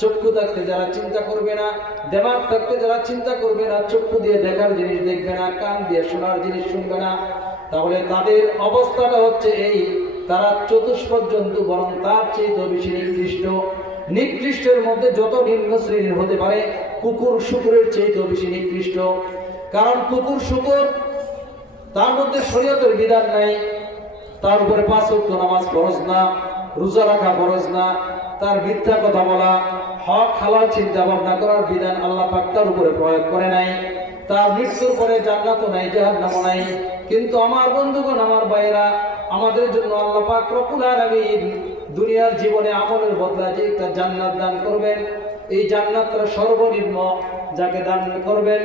চক্ষু থাকতে যারা চিন্তা করবে না, দেমাগ থাকতে যারা চিন্তা করবে না, চক্ষু দিয়ে দেখার জিনিস দেখবে না, কান দিয়ে শোনার জিনিস শুনবে না, তাহলে তাদের অবস্থাটা হচ্ছে এই, তারা চতুষ্পদ জন্তু, বরং তার চেয়ে বেশি নিকৃষ্ট। নিকৃষ্টের মধ্যে যত নিম্ন শ্রেণীর হতে পারে, কুকুর শুকুরের চেয়ে বেশি নিকৃষ্ট। কারণ কুকুর শুকুর তার মধ্যে শরীয়তের বিধান নাই, তার উপরে 5 ওয়াক্ত নামাজ ফরজ না, রোজা রাখা ফরজ না, তার মিথ্যা কথা বলা, হক হালাল চিন্তা ভাবনা করার বিধান আল্লাহ পাক তার উপরে প্রয়োগ করে নাই। তার মৃত্যুর পরে জান্নাতও নাই, জাহান্নামও নাই। কিন্তু আমার বন্ধুগণ, আমার ভাইরা, আমাদের জন্য আল্লাহ পাক রব্বুল আলামিন দুনিয়ার জীবনে আমলের বদলা যে একটা জান্নাত দান করবেন, এই জান্নাতটা সর্বনিম্ন যাকে দান করবেন,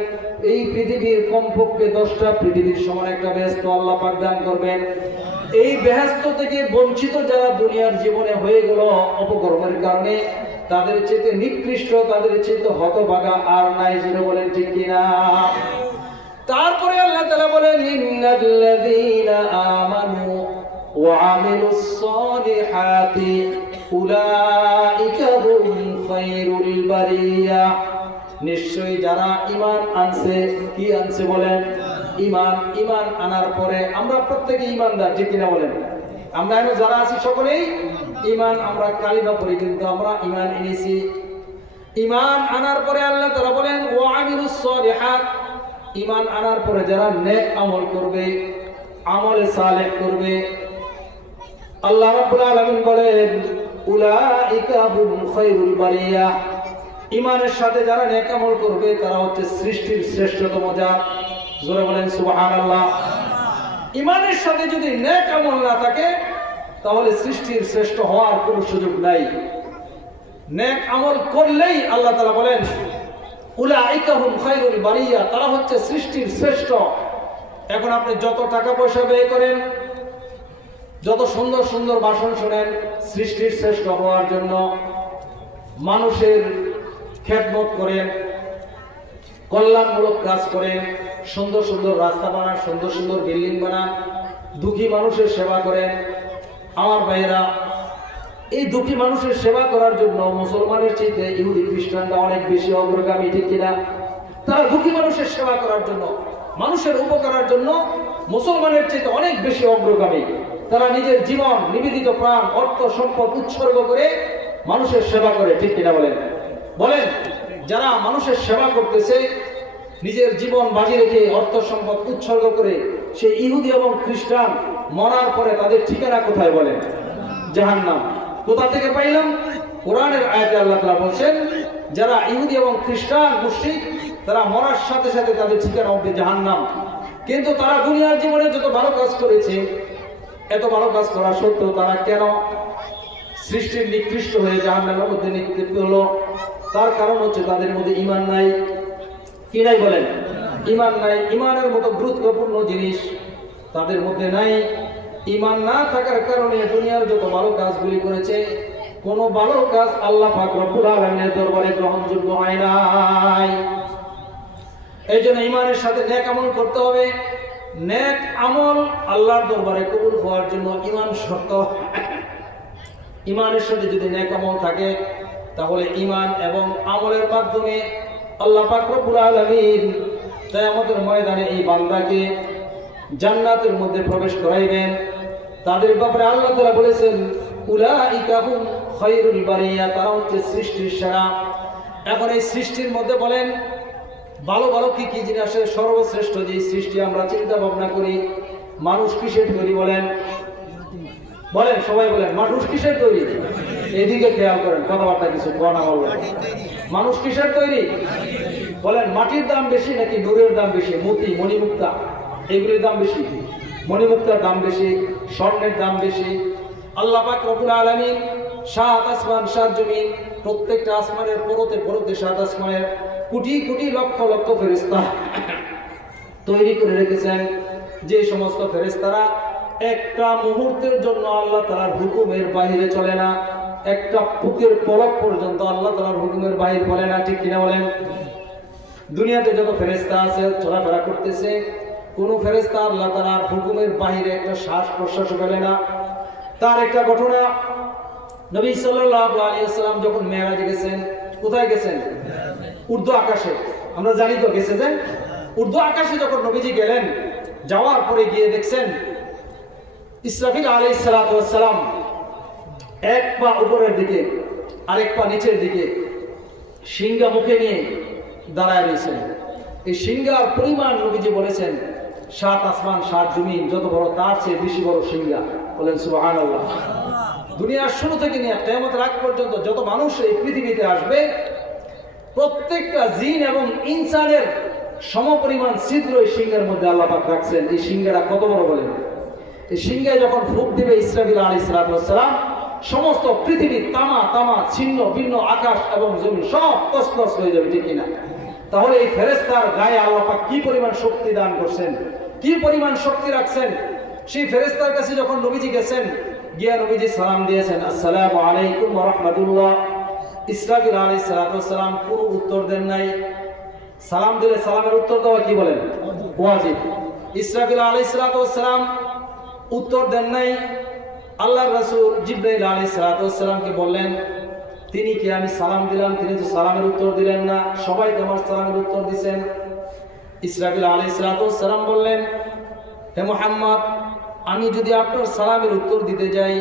এই পৃথিবীর কমপক্ষে 10টা পৃথিবীর সমান একটা বেহেশত আল্লাহ পাক দান করবেন। এই বেহেশত থেকে বঞ্চিত যারা দুনিয়ার জীবনে হয়ে গেল অপকর্মের কারণে, তাদের চেয়ে নিকৃষ্ট, তাদের চেয়ে হতভাগা আর নাই, যিনি বলেন ঠিক কিনা? তারপরে আল্লাহ তাআলা বলেন, ইন্নাল্লাযীনা আমানু ওয়া আমিলুস সালিহাতি উলাইকা হুম খায়রুল বারিয়া। নিশ্চয়ই যারা ঈমান আনছে, কি আনছে বলেন? ঈমান আনার পরে, আমরা প্রত্যেকে ঈমানদার, ঠিক কিনা বলেন? আমরা এখন যারা আছি সকলেই ঈমান, আমরা কালিমা পড়ি কিন্তু আমরা ঈমান এনেছি। ঈমান আনার পরে আল্লাহ তাআলা বলেন, ওয়া আমিলুস সালিহাত, ঈমান আনার পরে যারা নেক আমল করবে, আমলে সালেহ করবে, আল্লাহ রাব্বুল আলামিন বলেন, উলাইকা হুম খায়রুল বারিয়া। ঈমানের সাথে যারা নেক আমল করবে তারা হচ্ছে সৃষ্টির শ্রেষ্ঠতম জাত। জোরে বলেন সুবহানাল্লাহ। ঈমানের সাথে যদি নেক আমল না থাকে, তাহলে সৃষ্টির শ্রেষ্ঠ হওয়ার কোনো সুযোগ নাই। নেক আমল করলেই আল্লাহ তাআলা বলেন, উলাইকা হুম খায়রুল বারিয়া, তারা হচ্ছে সৃষ্টির শ্রেষ্ঠ। এখন আপনি যত টাকা পয়সা ব্যয় করেন, যত সুন্দর সুন্দর ভাষণ শোনেন সৃষ্টির শ্রেষ্ঠ হওয়ার জন্য, মানুষের খেদমত করেন, কল্যাণমূলক কাজ করেন, সুন্দর সুন্দর রাস্তা বানান, সুন্দর সুন্দর বিল্ডিং বানান, দুঃখী মানুষের সেবা করেন। আমার ভাইয়েরা, এই দুঃখী মানুষের সেবা করার জন্য মুসলমানের চাইতে ইহুদি খ্রিস্টানরা অনেক বেশি অগ্রগামী, ঠিক কিনা? তারা দুঃখী মানুষের সেবা করার জন্য, মানুষের উপকারের জন্য মুসলমানের চাইতে অনেক বেশি অগ্রগামী। তারা নিজের জীবন, নিবেদিত প্রাণ, অর্থ সম্পদ উৎসর্গ করে মানুষের সেবা করে, ঠিক কিনা বলেন? যারা মানুষের সেবা করতেছে, নিজের জীবন বাজি রেখে অর্থ সম্পদ উৎসর্গ করে, সেই ইহুদি এবং খ্রিস্টান মরার পরে তাদের ঠিকানা কোথায় বলেন? জাহান্নাম। কোথা থেকে পাইলাম? কোরআনের আয়াতে আল্লাহ তাআলা বলেন, যারা ইহুদি এবং খ্রিস্টান মুশরিক, তারা মরার সাথে সাথে তাদের ঠিকানা হবে জাহান্নাম। কিন্তু তারা দুনিয়ার জীবনে যত ভালো কাজ করেছে, এত ভালো কাজ করা সত্ত্বেও তারা কেন সৃষ্টির নিকৃষ্ট হয়ে জাহান্নামের মধ্যে নিক্ষিপ্ত হলো? তার কারণ হচ্ছে তাদের মধ্যে ঈমান নাই। কি নাই বলেন? ঈমান নাই। ঈমানের মতো গুরুত্বপূর্ণ জিনিস তাদের মধ্যে নাই। ঈমান না থাকার কারণে দুনিয়ার যত ভালো কাজগুলি করেছে, কোন ভালো কাজ আল্লাহ পাক রব্বুল আলামিনের দরবারে গ্রহণযোগ্য হয় নাই। এই জন্য ঈমানের সাথে নেক আমল করতে হবে। নেক আমল আল্লাহর দরবারে কবুল হওয়ার জন্য ঈমান শর্ত। ঈমানের সাথে যদি নেক আমল থাকে, তাহলে ঈমান এবং আমলের মাধ্যমে আল্লাহ পাক রব্বুল আলামিন কিয়ামতের ময়দানে এই বান্দাকে জান্নাতের মধ্যে প্রবেশ করাইবেন। তাদের ব্যাপারে আল্লাহ তাআলা বলেছেন উলাইকা হুম খায়রুল বারিয়া, তারা হচ্ছে সৃষ্টির সেরা। এখন এই সৃষ্টির মধ্যে বলেন ভালো ভালো কি কি জিনিস আছে? সর্বশ্রেষ্ঠ যে সৃষ্টি আমরা চিন্তা ভাবনা করি, মানুষ কিসের তৈরি বলেন? বলেন সবাই বলেন, মানুষ কিসের তৈরি? এদিকে খেয়াল করেন, কথাবার্তা কিছু বলা বলবেন। মানুষ কিসের তৈরি বলেন? মাটির দাম বেশি নাকি নূরের দাম বেশি? মতি মণিমুক্তা এগুলির দাম বেশি, মণিমুক্তার দাম বেশি, স্বর্ণের দাম বেশি। আল্লাহ পাক রব্বুল আলামিন সাত আসমান সাত জমিন, প্রত্যেকটা আসমানের পরতে পরতে সাত আসমানের কোটি কোটি লক্ষ লক্ষ ফেরেশতা তৈরি করে রেখেছেন। যে সমস্ত ফেরেশতারা একটা মুহূর্তের জন্য আল্লাহ তাআলার হুকুমের বাইরে চলে না, একটা ফুকের পলক পর্যন্ত আল্লাহ তাআলার হুকুমের বাইরে বলে না, ঠিক কিনা বলেন? দুনিয়াতে যত ফেরেশতা আছে চলাফেরা করতেছে, কোন ফেরেশতা আল্লাহ তাআলার হুকুমের বাইরে একটা শ্বাস প্রশ্বাস ফেলে না। তার একটা ঘটনা, নবী সাল্লাল্লাহু আলাইহি ওয়াসাল্লাম যখন মেরাজে গেছেন, কোথায় গেছেন? উর্দু আকাশে। আমরা জানি তো গেছে যে উর্দু আকাশে যখন নবীজি গেলেন, যাওয়ার পরে গিয়ে দেখছেন ইসরাফিল আলাইহিস সালাতু ওয়াস সালাম এক পা উপরের দিকে আরেক পা নিচের দিকে সিংহা মুখে নিয়ে দাঁড়ায় রয়েছেন। এই সিংহার পরিমাণ নবীজি বলেছেন সাত আসমান সাত জমিন যত বড় তার চেয়ে বেশি বড় সিংহা। বলেন সুবহানাল্লাহ। দুনিয়ার শুরু থেকে নিয়ে কিয়ামতের আগ পর্যন্ত যত মানুষ এই পৃথিবীতে আসবে, প্রত্যেকটা জিন এবং ইনসানের সমপরিমাণ ছিদ্র এই সিংহের মধ্যে আল্লাহ পাক রাখছেন। এই সিংহটা কত বড় বলেন? এই সিংহে যখন ফুঁক দিবে ইসরাফিল আলাইহিস সালাম, সমস্ত পৃথিবী তামা তামা ছিন্ন ভিন্ন আকাশ এবং জমি সব তছনছ হয়ে যাবে, ঠিক কিনা? তাহলে এই ফেরেশতার গায়ে আল্লাহ পাক কি পরিমাণ শক্তি দান করছেন, কি পরিমাণ শক্তি রাখছেন। সেই ফেরেশতার কাছে যখন নবীজি গেছেন, গিয়া নবীজি সালাম দিয়েছেন, আসসালামু আলাইকুম ওয়া রাহমাতুল্লাহ। ইসরাফিল আলাইহিস সালাম কোনো উত্তর দেন নাই। সালাম দিলে সালামের উত্তর দেওয়া কি বলেন? ওয়াজিব। ইসরাফিল আলাইহিস সালাম উত্তর দেন নাই। আল্লাহর রাসূল জিবরাইল আলাইহিস সালামকে বললেন, তিনি কি আমি সালাম দিলাম, তিনি তো সালামের উত্তর দিলেন না, সবাই তোমার সালামের উত্তর দিবেন। ইসরাফিল আলাইহিস সালাম বললেন, হে মুহাম্মদ, আমি যদি আপনার সালামের উত্তর দিতে যাই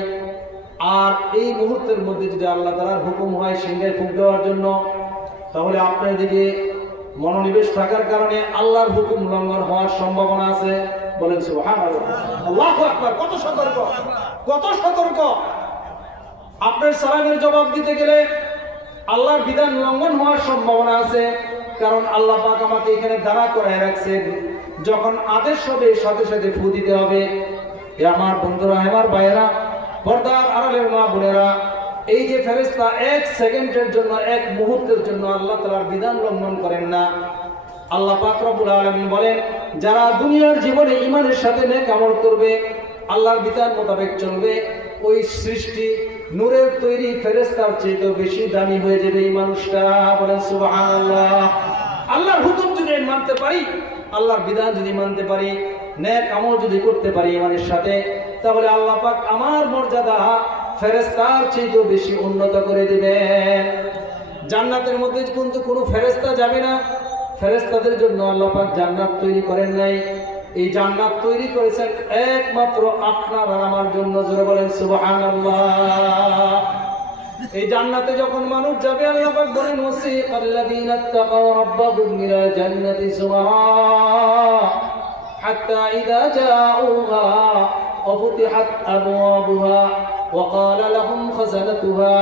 আর এই মুহূর্তের মধ্যে যদি আল্লাহ তাআলার হুকুম হয় সিংহায় ফুঁক দেওয়ার জন্য, তাহলে আপনার দিকে মনোনিবেশ থাকার কারণে আল্লাহর হুকুম লঙ্ঘন হওয়ার সম্ভাবনা আছে। বলেন সুবহানাল্লাহ। আল্লাহু আকবার। কত সতর্ক, কত সতর্ক। আপনার সালামের জবাব দিতে গেলে আল্লাহর বিধান লঙ্ঘন হওয়ার সম্ভাবনা আছে, কারণ আল্লাহ পাক আমাকে এখানে দাঁড়া করায় রাখছেন। যখন আদেশ হবে সাথে সাথে ফু দিতে হবে। এ আমার বন্ধুরা, আমার ভাইয়েরা, পর্দার আড়ালের মা বোনেরা, এই যে ফেরেশতা এক সেকেন্ডের জন্য, এক মুহূর্তের জন্য আল্লাহ তাআলার বিধান লঙ্ঘন করেন না। আল্লাহ পাক রব্বুল আলামিন বলেন, যারা দুনিয়ার জীবনে ঈমানের সাথে নেক আমল করবে, আল্লাহর বিধান মোতাবেক চলবে, ওই সৃষ্টি নূরের তৈরি ফেরেশতার চেয়ে বেশি দামি হয়ে যাবে এই মানুষটা। বলেন সুবহানাল্লাহ। আল্লাহর হুকুম যদি মানতে পারি, আল্লাহর বিধান যদি মানতে পারি, নেক আমল যদি করতে পারি ঈমানের সাথে, তাহলে আল্লাহ পাক আমার মর্যাদা ফেরেশতার চেয়ে বেশি উন্নত করে দিবেন। জান্নাতের মধ্যে কিন্তু কোনো ফেরেশতা যাবে না। ফেরেশতাদের জন্য আল্লাহ পাক জান্নাত তৈরি করেন নাই। এই জান্নাত তৈরি করেছেন একমাত্র আপনার আর আমার জন্য। জোরে বলেন সুবহানাল্লাহ। এই জান্নাতে যখন মানুষ যাবে, আল্লাহ পাক বলেন, ওয়াসিকাল্লাযীনা ইত্তাকাও রাব্বাহুম ইলাল জান্নাতি যুমারা হাত্তা ইযা জাউহা ওয়া ফুতিহাত আবওয়াবুহা ওয়া ক্বালা লাহুম খাযানাতুহা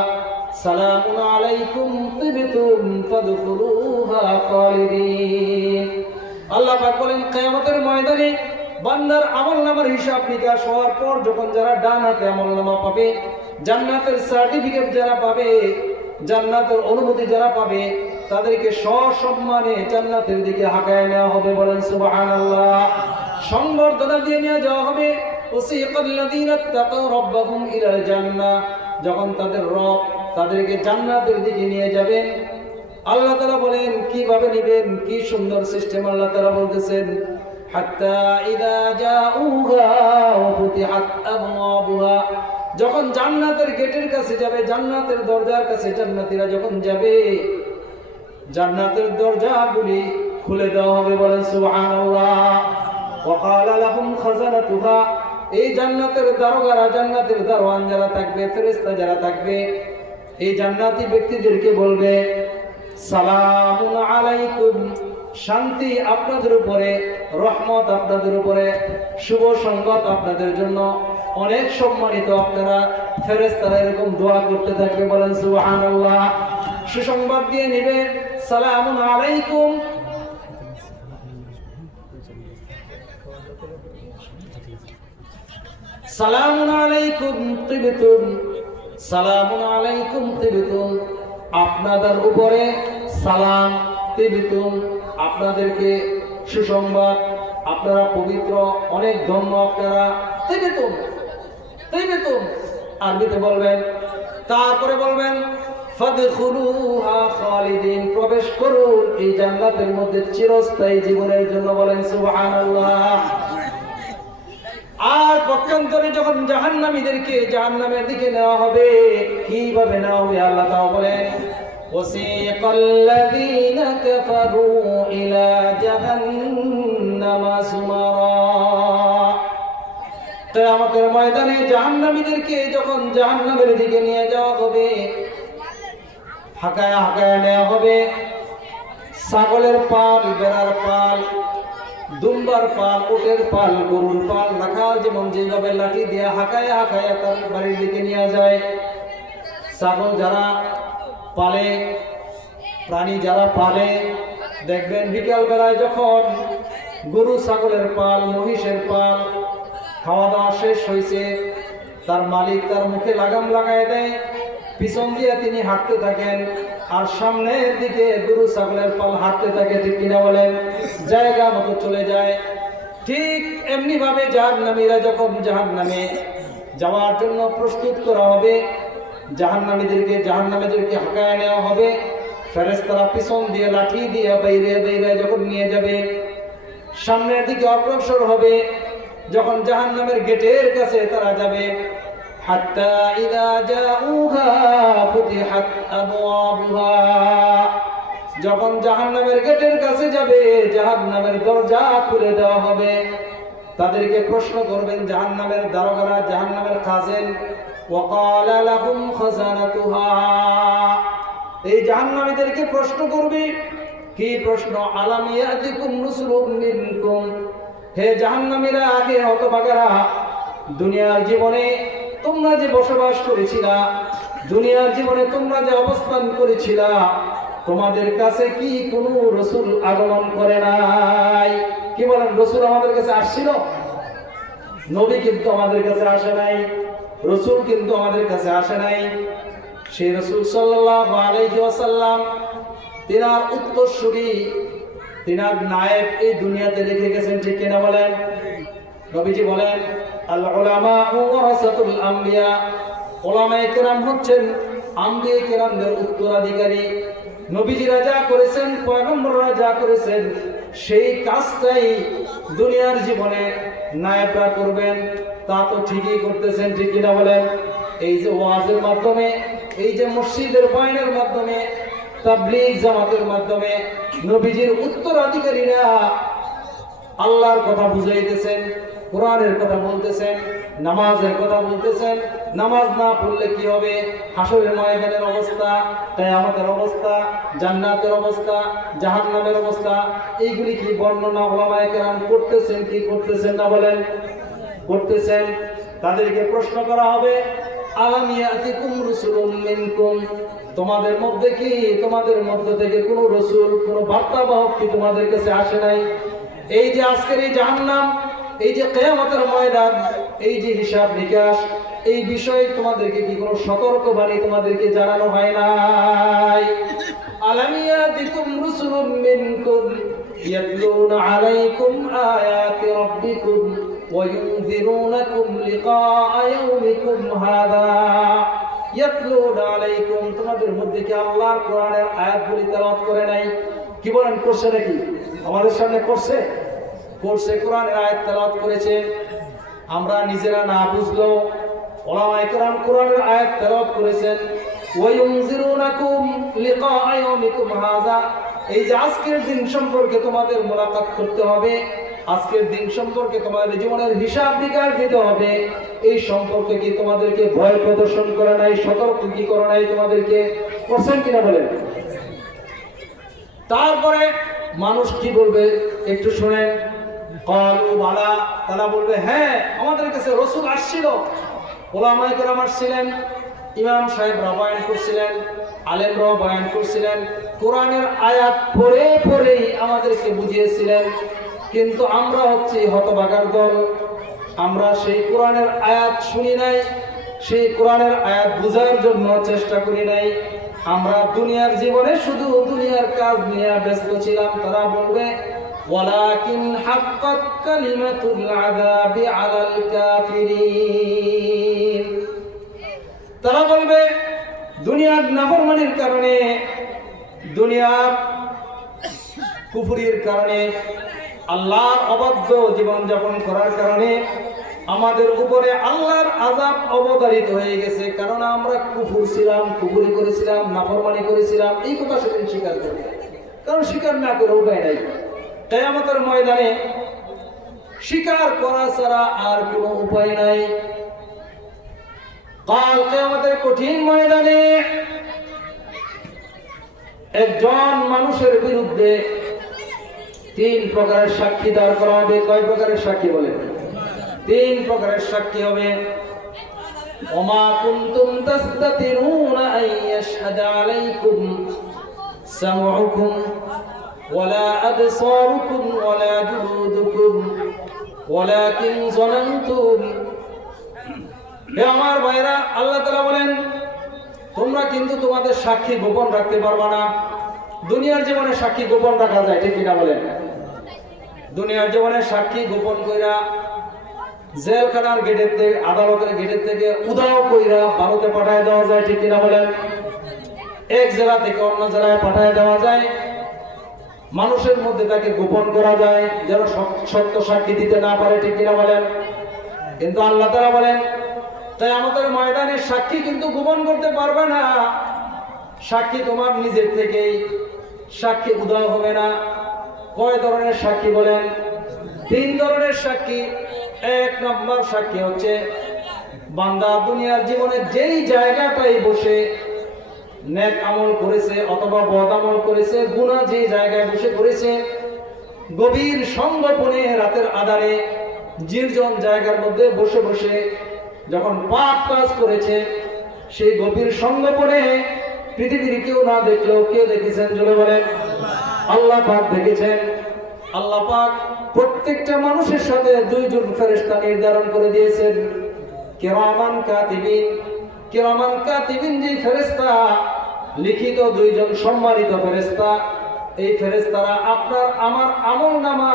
সালামুন আলাইকুম তিবতুম ফাদখুলুহা খালিদিন। আল্লাহ পাক বলেন, কিয়ামতের ময়দানে বান্দার আমলনামার হিসাব নিকাশ হওয়ার পর যখন যারা ডান হাতে আমলনামা পাবে, জান্নাতের সার্টিফিকেট যারা পাবে, জান্নাতের অনুমতি যারা পাবে, তাদেরকে সসম্মানে জান্নাতের দিকে হাঁকায় নেওয়া হবে। বলেন সুবহানাল্লাহ। সংবর্ধনা দিয়ে নিয়ে যাওয়া হবে। ওয়াসিকাল্লাযীনা ইত্তাকাও রাব্বাহুম ইলাল জান্নাহ, যখন তাদের রব তাদেরকে জান্নাতের দিকে নিয়ে যাবেন, আল্লাহ তাআলা বলেন কিভাবে নেবেন, কি সুন্দর সিস্টেম। আল্লাহ তাআলা বলতেছেন, হাত্তা ইযা জাউহা ওয়া ফুতিহাত আবওয়াবুহা, যখন জান্নাতের গেটের কাছে যাবে, জান্নাতের দরজার কাছে জান্নাতীরা যখন যাবে, জান্নাতের দরজাগুলি খুলে দেওয়া হবে, বলেন সুবহানাল্লাহ। ওয়া ক্বালা লাহুম খাযানাতুহা, এই জান্নাতের দারোগারা, জান্নাতের দারোয়ান যারা থাকবে, ফেরেশতা যারা থাকবে, এই জান্নাতি ব্যক্তিদেরকে বলবে সালামুন আলাইকুম, শান্তি আপনাদের উপরে, রহমত আপনাদের উপরে, শুভ সংবাদ আপনাদের জন্য, অনেক সম্মানিত আপনারা। ফেরেশতারা এরকম দোয়া করতে থাকবে, বলেন সুবহানাল্লাহ। সুসংবাদ দিয়ে নেবে সালামুন আলাইকুম, সালামুন আলাইকুম তিবতুম, সালামুন আলাইকুম তিবতুম, আপনাদের উপরে সালাম, তিবতুম আপনাদেরকে সুসংবাদ, আপনারা পবিত্র, অনেক ধন্য আপনারা, তিবতুম তিবতুম আরবিতে বলবেন। তারপরে বলবেন ফাদখুলুহা খালিদিন, প্রবেশ করুন এই জান্নাতের মধ্যে চিরস্থায়ী জীবনের জন্য, বলেন সুবহানাল্লাহ। আর পক্ষান্তরে যখন জাহান্নামীদেরকে জাহান্নামের দিকে নেওয়া হবে, কিভাবে নেওয়া হবে আল্লাহ তাআলা বলেন ওয়াসিকাল্লাযীনা কাফারু ইলা জাহান্নামা সুমারা, কিয়ামতের ময়দানে জাহান্নামীদেরকে যখন জাহান্নামের দিকে নিয়ে যাওয়া হবে, হাঁকায়া হাঁকায়া নেওয়া হবে। ছাগলের পাল, বেড়ার পাল, দুম্বার পাল, উটের পাল, গরুর পাল রাখা, যেমন যেভাবে লাঠি দিয়ে হাঁকায়া হাঁকায়া তার বাড়ির দিকে নিয়ে যায়। ছাগল যারা পালে, প্রাণী যারা পালে, দেখবেন বিকাল বেলায় যখন গরু ছাগলের পাল, মহিষের পাল খাওয়া দাওয়া শেষ হয়েছে, তার মালিক তার মুখে লাগাম লাগায় দেয়, পিছন দিয়ে তিনি হাঁটতে থাকেন, আর সামনের দিকে গরু ছাগলের পাল হাঁটতে থাকে, ঠিক কিনা বলেন, জায়গা মতো চলে যায়। ঠিক এমনি ভাবে জাহান্নামীরা যখন জাহান্নামে যাওয়ার জন্য প্রস্তুত করা হবে, জাহান্নামীদেরকে হাঁকায় নেওয়া হবে, ফেরেশতারা পিছন দিয়ে লাঠি দিয়ে বাইরে বাইরে যখন নিয়ে যাবে, সামনের দিকে অগ্রসর হবে, যখন জাহান্নামের গেটের কাছে তারা যাবে, হাত্তা ইযা জাউহা ফুতিহাত আবওয়াবুহা, যখন জাহান্নামের গেটের কাছে যাবে, জাহান্নামের দরজা খুলে দেওয়া হবে। তাদেরকে প্রশ্ন করবেন জাহান্নামের দারোগারা, জাহান্নামের খাজেন, ওয়া ক্বালা লাহুম খাযানাতুহা, এই জাহান্নামীদেরকে প্রশ্ন করবে, কি প্রশ্ন, আলাম ইয়াতিকুম রুসুলুম মিনকুম, হে জাহান্নামীরা, আগে হতভাগারা, দুনিয়ার জীবনে তোমরা যে বসবাস করেছিলা, দুনিয়ার জীবনে তোমরা যে অবস্থান করেছিলা, তোমাদের কাছে কি কোনো রসুল আগমন করে নাই? কি বলেন, রসুল আমাদের কাছে আসছিল? নবী কিন্তু আমাদের কাছে আসে নাই, রসুল কিন্তু আমাদের কাছে আসে নাই। সেই রসুল সাল্লাল্লাহু আলাইহি ওয়াসাল্লাম, তিনার উত্তরসূরি, তিনার নায়েব এই দুনিয়াতে রেখে গেছেন, ঠিক কিনা বলেন? নবীজি বলেন আল উলামা ওয়ারাসাতুল আম্বিয়া, উলামায়ে কেরাম হচ্ছেন আম্বিয়া কেরামদের উত্তরাধিকারী। নবীজিরা যা করেছেন, পয়গম্বররা যা করেছেন, সেই কাজটাই দুনিয়ার জীবনে নায়েবরা করবেন। তা তো ঠিকই করতেছেন, ঠিক কিনা বলেন? এই যে ওয়াজের মাধ্যমে, এই যে মসজিদের বয়ানের মাধ্যমে, তাবলীগ জামাতের মাধ্যমে নবীজির উত্তরাধিকারীরা আল্লাহর কথা বুঝাইতেছেন, কোরআনের কথা বলতেছেন, নামাজের কথা বলতেছেন। নামাজ না পড়লে কি হবে? হাসরের ময়দানের অবস্থা, কিয়ামতের অবস্থা, জান্নাতের অবস্থা, জাহান্নামের অবস্থা, এইগুলি কি বর্ণনা উলামায়ে কেরাম করতেছেন কি করতেছেন না? বলেন, করতেছেন। তাদেরকে প্রশ্ন করা হবে আলাম ইয়াতিকুম রুসুলুম মিনকুম, তোমাদের মধ্যে কি, তোমাদের মধ্য থেকে কোনো রসুল, কোনো বার্তাবাহক কি তোমাদের কাছে আসে নাই? এই যে আজকের এই জাহান্নাম, এই যে কিয়ামতের ময়দান, এই যে হিসাব নিকাশ, এই বিষয়ে তোমাদেরকে কি কোনো সতর্কবাণী তোমাদেরকে জানানো হয় নাই? আলাম ইয়াতিকুম রুসুলুম মিনকুম ইয়াতলুনা আলাইকুম আয়াতি রাব্বিকুম ওয়া ইউনযিরুনাকুম লিকাআ ইয়াউমিকুম হাযা, ইয়াতলুনা আলাইকুম, তোমাদের মধ্যে কি আল্লাহর কোরআনের আয়াতগুলি তেলাওয়াত করে নাই? কি বলেন, করছে নাকি? আমাদের সামনে করছে, কোরআনের আয়াত তেলাওয়াত করেছে। আমরা নিজেরা না বুঝলেও উলামায়ে কেরাম কোরআনের আয়াত তেলাওয়াত করেছেন। ওয়া ইউনযিরুনাকুম লিকাআ ইয়াউমিকুম হাযা, এই যে আজকের দিন সম্পর্কে তোমাদের মোলাকাত করতে হবে, আজকের দিন সম্পর্কে তোমাদের জীবনের হিসাব নিকাশ দিতে হবে, এই সম্পর্কে কি তোমাদেরকে ভয় প্রদর্শন করে নাই, সতর্ক কি করে নাই তোমাদেরকে, করছেন কিনা বলেন? তারপরে মানুষ কি বলবে একটু শুনেন। ক্বালু বালা, তারা বলবে হ্যাঁ আমাদের কাছে রাসূল আসছিল, ওলামায়ে কেরাম আসছিলেন, ইমাম সাহেবরা বয়ান করছিলেন, আলেমরাও বয়ান করছিলেন, কোরআনের আয়াত পড়ে পড়েই আমাদেরকে বুঝিয়েছিলেন, কিন্তু আমরা হচ্ছি হতভাগার দল, আমরা সেই কোরআনের আয়াত শুনি নাই, সেই কোরআনের আয়াত বুঝার জন্য চেষ্টা করি নাই, আমরা দুনিয়ার জীবনে শুধু দুনিয়ার কাজ নিয়ে ব্যস্ত ছিলাম। তারা বলবে ওয়ালাকিন হাক্কাত কালিমাতুল আযাবি আলাল কাফিরিন, তারা বলবে দুনিয়ার নাফরমানির কারণে, দুনিয়ার কুফরির কারণে, আল্লাহর অবাধ্য জীবন যাপন করার কারণে আমাদের উপরে আল্লাহর আযাব অবধারিত হয়ে গেছে, কারণ আমরা কুফর ছিলাম, কুফরি করেছিলাম, নাফরমানি করেছিলাম। এই কথা সেদিন স্বীকার করবে, কারণ স্বীকার না করে উপায় নাই। কিয়ামতের ময়দানে স্বীকার করা ছাড়া আর কোনো উপায় নাই। কাল কিয়ামতের কঠিন ময়দানে একজন মানুষের বিরুদ্ধে 3 প্রকারের সাক্ষী দাঁড় করা হবে। কয় প্রকারের সাক্ষী বলেন? 3 প্রকারের সাক্ষী হবে। ওমা কুনতুম তাস্তাতিরুনা আন ইয়াশহাদা আলাইকুম সামউকুম ওয়ালা আবসারুকুম ওয়ালা জুলুদুকুম ওয়ালাকিন যানানতুম। হে আমার ভাইরা, আল্লাহ তাআলা বলেন তোমরা কিন্তু তোমাদের সাক্ষী গোপন রাখতে পারবে না। দুনিয়ার জীবনে সাক্ষী গোপন রাখা যায়, ঠিক কিনা বলেন? দুনিয়ার জীবনে সাক্ষী গোপন কইরা জেলখানার গেটের থেকে, আদালতের গেটের থেকে উধাও কইরা ভারতে পাঠায় দেওয়া যায়, ঠিক কিনা বলেন? এক জেলা থেকে অন্য জেলায় পাঠায় দেওয়া যায়, মানুষের মধ্যে তাকে গোপন করা যায় যেন সত্য সাক্ষী দিতে না পারে, ঠিক কিনা বলেন? কিন্তু আল্লাহ তাআলা বলেন তাই আমাদের ময়দানে সাক্ষী কিন্তু গোপন করতে পারবে না। সাক্ষী তোমার নিজের থেকেই, সাক্ষী উধাও হবে না। কয় ধরনের সাক্ষী বলেন? 3 ধরনের সাক্ষী। 1 নম্বর সাক্ষী হচ্ছে বান্দা দুনিয়ার জীবনে যেই জায়গাটাই বসে নেক আমল করেছে অথবা বদ আমল করেছে, গুনাহ যে জায়গায় বসে করেছে, গভীর সংগোপনে রাতের আধারে নির্জন জায়গার মধ্যে বসে বসে যখন পাপ কাজ করেছে, সেই গভীর সংগোপনে পৃথিবীর কেউ না দেখলেও কে দেখেছেন জোরে বলেন? আল্লাহ পাক দেখেছেন। আল্লাহ পাক প্রত্যেকটা মানুষের সাথে 2 জন ফেরেশতা নির্ধারণ করে দিয়েছেন, কিরামান কাতিবিন। কিরামান কাতিবিন যে ফেরেশতা, লিখিত 2 জন সম্মানিত ফেরেশতা, এই ফেরেশতারা আপনার আমার আমলনামা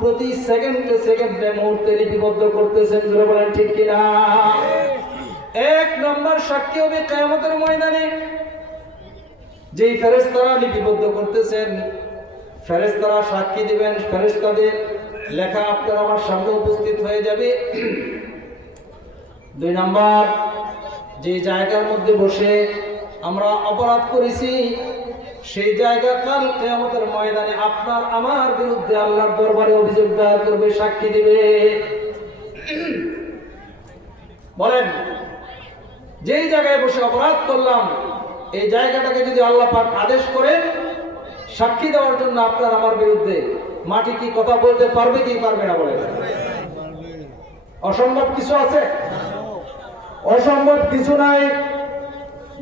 প্রতি সেকেন্ডে সেকেন্ডে মুহূর্তে লিপিবদ্ধ করতেছেন জোরে বলেন ঠিক কিনা? 1 নম্বর সাক্ষী হবে কিয়ামতের ময়দানে যেই ফেরেশতারা লিপিবদ্ধ করতেছেন, ফেরেশতারা সাক্ষী দিবেন, ফেরেশতাদের লেখা আপনার আমার সামনে উপস্থিত হয়ে যাবে। 2 নম্বর, যে জায়গার মধ্যে বসে আমরা অপরাধ করেছি সেই জায়গা কাল কিয়ামতের ময়দানে আপনার আমার বিরুদ্ধে আল্লাহর দরবারে অভিযোগ দায়ের করবে, সাক্ষী দিবে। বলেন যেই জায়গায় বসে অপরাধ করলাম এই জায়গাটাকে যদি আল্লাহ পাক আদেশ করেন সাক্ষী দেওয়ার জন্য আপনার আমার বিরুদ্ধে, মাটি কি কথা বলতে পারবে কি পারবে না? বলেন অসম্ভব কিছু আছে? অসম্ভব কিছু নাই।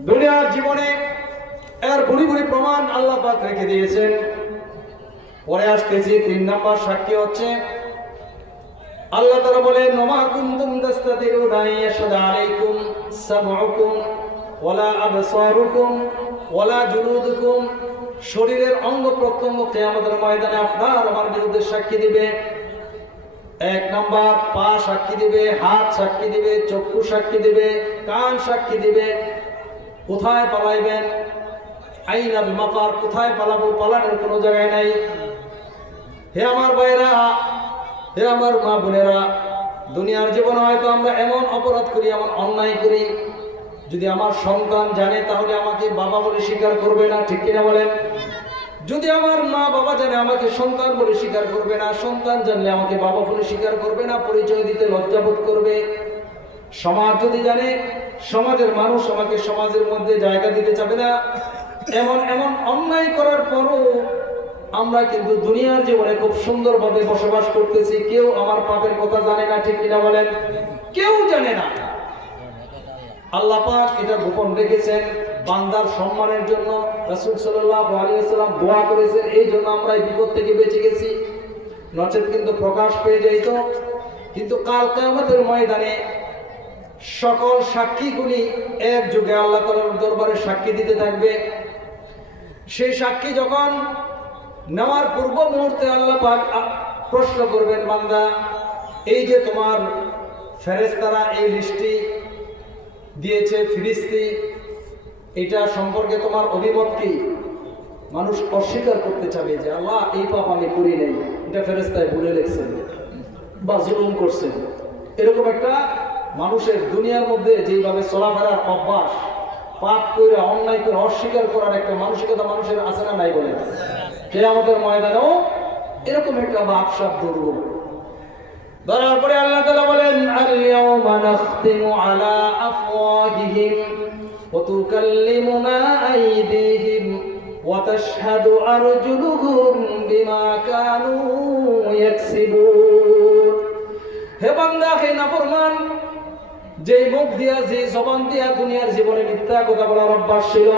দুনিয়ার জীবনে এর বুড়ি বুড়ি প্রমাণ আল্লাহ পাক রেখে দিয়েছেন। পরে আসতেছি 3 নম্বর সাক্ষী হচ্ছে আল্লাহ তাআলা বলেন ওমা কুনতুম তাস্তাতিরুনা ইয়াশহাদা আলাইকুম সামউকুম ওয়ালা আবসারুকুম ওয়ালা জুলুদুকুম। শরীরের অঙ্গ প্রত্যঙ্গ কিয়ামতের ময়দানে আপনার আমার বিরুদ্ধে সাক্ষী দিবে। 1 নম্বর পা সাক্ষী দিবে, হাত সাক্ষী দিবে, চক্ষু সাক্ষী দিবে, কান সাক্ষী দিবে। কোথায় পালাইবেন? আইনাল মাফার, কোথায় পালাবো? পালানোর কোনো জায়গায় নাই। হে আমার ভাইরা, হে আমার মা বোনেরা, দুনিয়ার জীবনে হয়তো আমরা এমন অপরাধ করি, এমন অন্যায় করি, যদি আমার সন্তান জানে তাহলে আমাকে বাবা বলে স্বীকার করবে না, ঠিক কিনা বলেন? যদি আমার মা বাবা জানে আমাকে সন্তান বলে স্বীকার করবে না, সন্তান জানলে আমাকে বাবা বলে স্বীকার করবে না, পরিচয় দিতে লজ্জাবোধ করবে। সমাজ যদি জানে, সমাজের মানুষ আমাকে সমাজের মধ্যে জায়গা দিতে চাবে না। এমন এমন অন্যায় করার পরও আমরা কিন্তু দুনিয়ার জীবনে খুব সুন্দরভাবে বসবাস করতেছি। কেউ আমার পাপের কথা জানে না, ঠিক কিনা বলেন? কেউ জানে না। আল্লাহ পাক এটা গোপন রেখেছেন বান্দার সম্মানের জন্য। রাসূল সাল্লাল্লাহু আলাইহি ওয়াসাল্লাম দোয়া করেছেন, এই জন্য আমরা এই বিপদ থেকে বেঁচে গেছি, নচেত কিন্তু প্রকাশ পেয়ে যাইত। কিন্তু কাল কিয়ামতের ময়দানে সকল সাক্ষীগুলি এক যুগে আল্লাহ তাআলার দরবারে সাক্ষী দিতে থাকবে। সেই সাক্ষী যখন নেওয়ার পূর্ব মুহূর্তে আল্লাহ পাক প্রশ্ন করবেন, বান্দা এই যে তোমার ফেরেশতারা এই লিস্টটি দিয়েছে ফিরিস্তি, এটা সম্পর্কে তোমার অভিমত কি? মানুষ অস্বীকার করতে চাবে যে আল্লাহ এই পাপ আমি করি নাই, এটা ফেরেশতায় ভুলে লিখছেন বা জুলুম করছেন। এরকম একটা মানুষের দুনিয়ার মধ্যে যেভাবে চলাফেরার অভ্যাস, পাপ করে অন্যায় করে অস্বীকার করার একটা মানসিকতা মানুষের আছে না নাই বলে? কিয়ামতের ময়দানেও এরকম একটা ভাবসাব ধরব। ধরার পরে আল্লাহ তাআলা বলেন, আল ইয়াউমা নাখতিমু আলা আফওয়াহিহিম ওয়া তুকাল্লিমুনা আইদিহিম ওয়া তাশহাদু আরজুলুহুম বিমা কানু ইয়াকসিবুন। হে বান্দা, হে নাফরমান, যে মুখ দিয়া, যে জবান দিয়া দুনিয়ার জীবনে মিথ্যা কথা বলার অভ্যাস ছিল,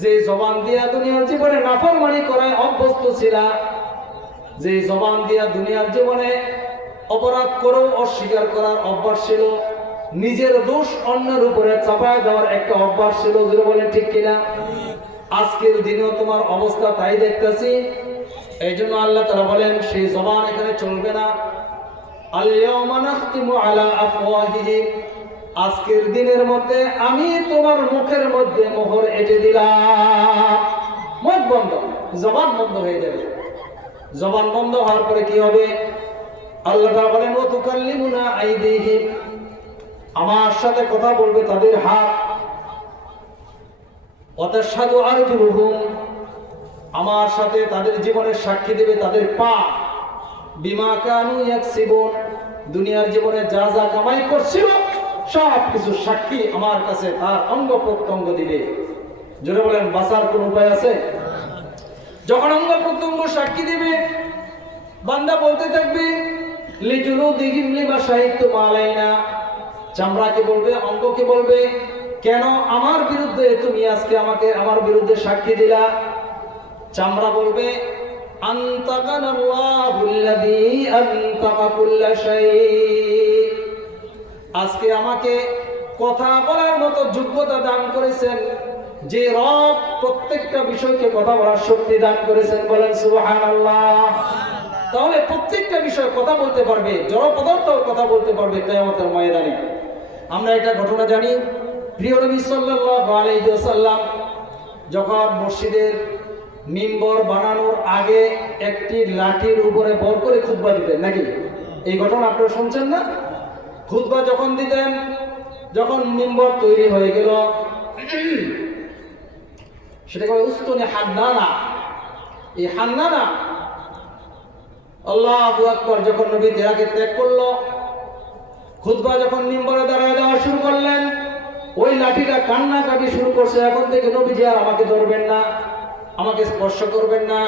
যে জবান দিয়া দুনিয়ার জীবনে নাফরমানি করায় অভ্যস্ত ছিল, যে জবান দিয়া দুনিয়ার জীবনে অপরাধ করেও অস্বীকার করার অভ্যাস ছিল, নিজের দোষ অন্যের উপরে চাপায় দেওয়ার একটা অভ্যাস ছিল, যেটা বলেন ঠিক কিনা? আজকের দিনেও তোমার অবস্থা তাই দেখতেছি। এই জন্য আল্লাহ তাআলা বলেন সেই জবান এখানে চলবে না। আল ইয়াউমা নাখতিমু আলা আফওয়াহিহিম, আজকের দিনের মধ্যে আমি তোমার মুখের মধ্যে মোহর এঁটে দিলাম। মুখ বন্ধ, জবান বন্ধ হয়ে যাবে। জবান বন্ধ হওয়ার পরে কি হবে? আল্লাহ তাআলা বলেন, ওয়া তুকাল্লিমুনা আইদিহিম, আমার সাথে কথা বলবে তাদের হাত। ওয়া তাশহাদু আরজুলুহুম, আমার সাথে তাদের জীবনের সাক্ষী দেবে তাদের পা। বিমা কানু ইয়াকসিবুন, দুনিয়ার জীবনে যা যা কামাই করছিল সব কিছু সাক্ষী আমার কাছে তার অঙ্গ প্রত্যঙ্গ দিবে। জোরে বলেন, বাঁচার কোন উপায় আছে? যখন অঙ্গ প্রত্যঙ্গ সাক্ষী দিবে, বান্দা বলতে থাকবে, লিজুলুদিহিম লিমা শাহিদতুম আলাইনা, চামড়াকে বলবে, অঙ্গকে বলবে, কেন আমার বিরুদ্ধে তুমি আজকে আমাকে আমার বিরুদ্ধে সাক্ষী দিলা? চামড়া বলবে, আনতাকানাল্লাহুল্লাযী আনতাকা কুল্লা শাই, আজকে আমাকে কথা বলার মতো যোগ্যতা দান করেছেন যে রব প্রত্যেকটা বিষয়কে কথা বলার শক্তি দান করেছেন। বলেন সুবহানাল্লাহ। তাহলে প্রত্যেকটা বিষয়ে কথা বলতে পারবে, জড় পদার্থ কথা বলতে পারবে কিয়ামতের ময়দানে। আমরা এটা ঘটনা জানি, প্রিয় নবী সাল্লাল্লাহু আলাইহি ওয়াসাল্লাম যখন মসজিদের মিম্বর বানানোর আগে একটি লাঠির উপরে ভর করে খুতবা দিতেন, নাকি? এই ঘটনা আপনারা শুনছেন না? খুতবা যখন দিতেন, যখন মিম্বর তৈরি হয়ে গেল, সেটাকে উস্তুনে হান্নানা, এই হান্নানা আল্লাহু আকবার, যখন নবী দেহকে ত্যাগ করলো, খুতবা যখন মিম্বরে দাঁড়ায় দেওয়া শুরু করলেন, ওই লাঠিটা কান্নাকাটি শুরু করছে, এখন থেকে নবীজি আর আমাকে ধরবেন না, আমাকে স্পর্শ করবেন না,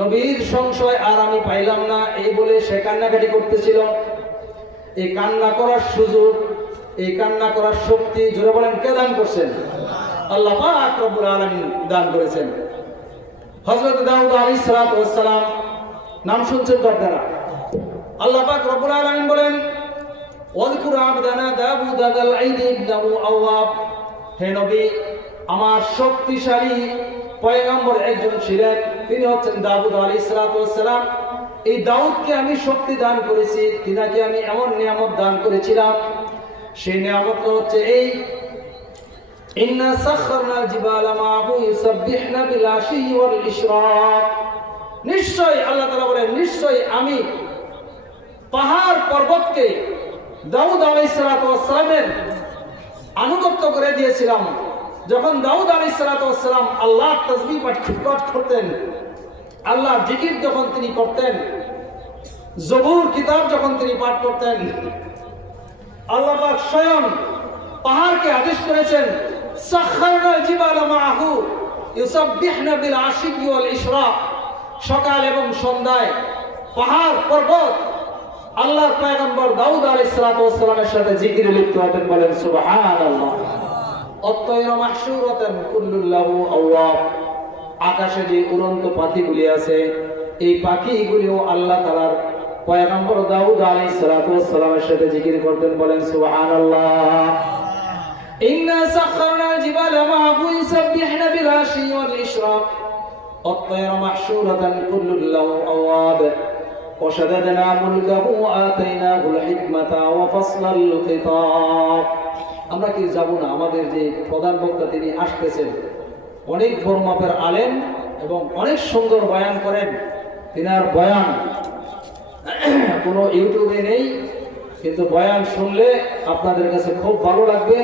নবীর সংশয় আর আমি পাইলাম না, এই বলে সে কান্নাকাটি করতেছিল। এই কান্না করার সুযোগ, এই কান্না করার শক্তি, জোরে বলেন, কে দান করছেন? আল্লাহ পাক রব্বুল আলামিন দান করেছেন। হযরত দাউদ আলাইহিস সালাতু ওয়াস সালাম, নাম শুনছেন তো আপনারা? আল্লাহ পাক রব্বুল আলামিন বলেন, ওয়াযকুর আবদানা দাউদ যাল আইদি ইন্নাহু আওয়াব, হে নবী, আমার শক্তিশালী পয়গম্বর একজন ছিলেন, তিনি হচ্ছেন দাউদ আলাইহিস সালাতু ওয়াস সালাম। এই দাউদকে আমি শক্তি দান করেছি, তিনাকে আমি এমন নিয়ামত দান করেছিলাম, সেই নিয়ামত হচ্ছে এই, ইন্না সাখখারনাল জিবালা মাহু ইউসাব্বিহনা বিল আশি ওয়াল ইশরাক, নিশ্চয়ই আল্লাহ তাআলা বলেন, নিশ্চয়ই আমি পাহাড় পর্বতকে দাউদ আলাইহিস সালাতু ওয়াস সালামের আনুগত্য করে দিয়েছিলাম, যখন দাউদ আলাইহিস সালাম আল্লাহর তাসবিহ পাঠ করতেন, আল্লাহর জিকির যখন তিনি করতেন, জবুর কিতাব যখন তিনি পাঠ করতেন, আল্লাহ পাক স্বয়ং পাহাড়কে আদেশ করেছেন, সাখখারনাল জিবালা মাআহু ইউসাব্বিহনা বিল আশিকি ওয়াল ইশরাক। সকাল এবং সন্ধ্যায় পাহাড় পর্বত আল্লাহর পয়গম্বর দাউদ আলাইহিস সালামের সাথে জিকিরে লিপ্ত হতেন। বলেন সুবহানাল্লাহ। অত্তয়রা মাহশুরাতান কুল্লুল্লাহু আওয়াব। আকাশে যে উড়ন্ত পাখিগুলি আছে, এই পাখিগুলিও আল্লাহ তাআলার পয়গম্বর দাউদ আলাইহিস সালামের সাথে জিকির করতেন। বলেন সুবহানাল্লাহ। ইন্না সাখখারনাল জিবালা মাআহু ইউসাব্বিহনা বিল আশি ওয়াল ইশরাক অত্তয়রা মাহশুরাতান কুল্লুল্লাহু আওয়াব ওয়াশাদাদনা মুলকাহু ওয়া আতাইনাহুল হিকমাতা ওয়া ফাসলাল খিতাব। আমরা কি যাব না, আমাদের যে প্রধান বক্তা তিনি আসতেছেন, অনেক বড় মাপের আলেম এবং অনেক সুন্দর বয়ান করেন। তিনার বয়ান কোনো ইউটিউবে নেই, কিন্তু বয়ান শুনলে আপনাদের কাছে খুব ভালো লাগবে।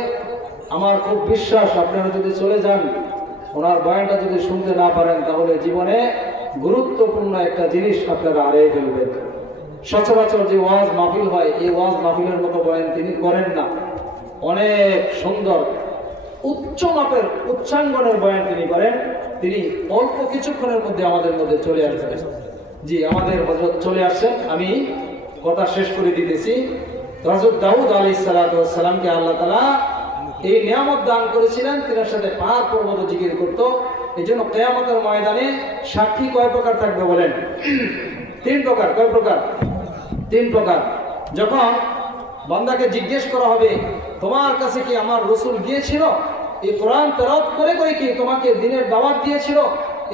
আমার খুব বিশ্বাস আপনারা যদি চলে যান, ওনার বয়ানটা যদি শুনতে না পারেন, তাহলে জীবনে গুরুত্বপূর্ণ একটা জিনিস আপনারা হারিয়ে ফেলবেন। সচরাচর যে ওয়াজ মাহফিল হয়, এই ওয়াজ মাহফিলের মতো বয়ান তিনি করেন না। অনেক সুন্দর উচ্চ মাপের উচ্চাঙ্গনের বয়ান তিনি করেন। তিনি অল্প কিছুক্ষণের মধ্যে আমাদের মধ্যে চলে আসবেন। জি, আমাদের হযরত চলে আসছেন। আমি কথা শেষ করে দিতেছি। হযরত দাউদ আলাইহিস সালামকে আল্লাহ তাআলা এই নিয়ামত দান করেছিলেন, তিনার সাথে পাহাড় পর্বত জিকির করত। এই জন্য কিয়ামতের ময়দানে সাক্ষী কয় প্রকার থাকবে বলেন? 3 প্রকার। কয় প্রকার? 3 প্রকার। যখন বান্দাকে জিজ্ঞেস করা হবে, তোমার কাছে কি আমার রাসূল গিয়েছিল, এই কোরআন তেলাওয়াত করে করে কি তোমাকে দ্বীনের দাওয়াত দিয়েছিল,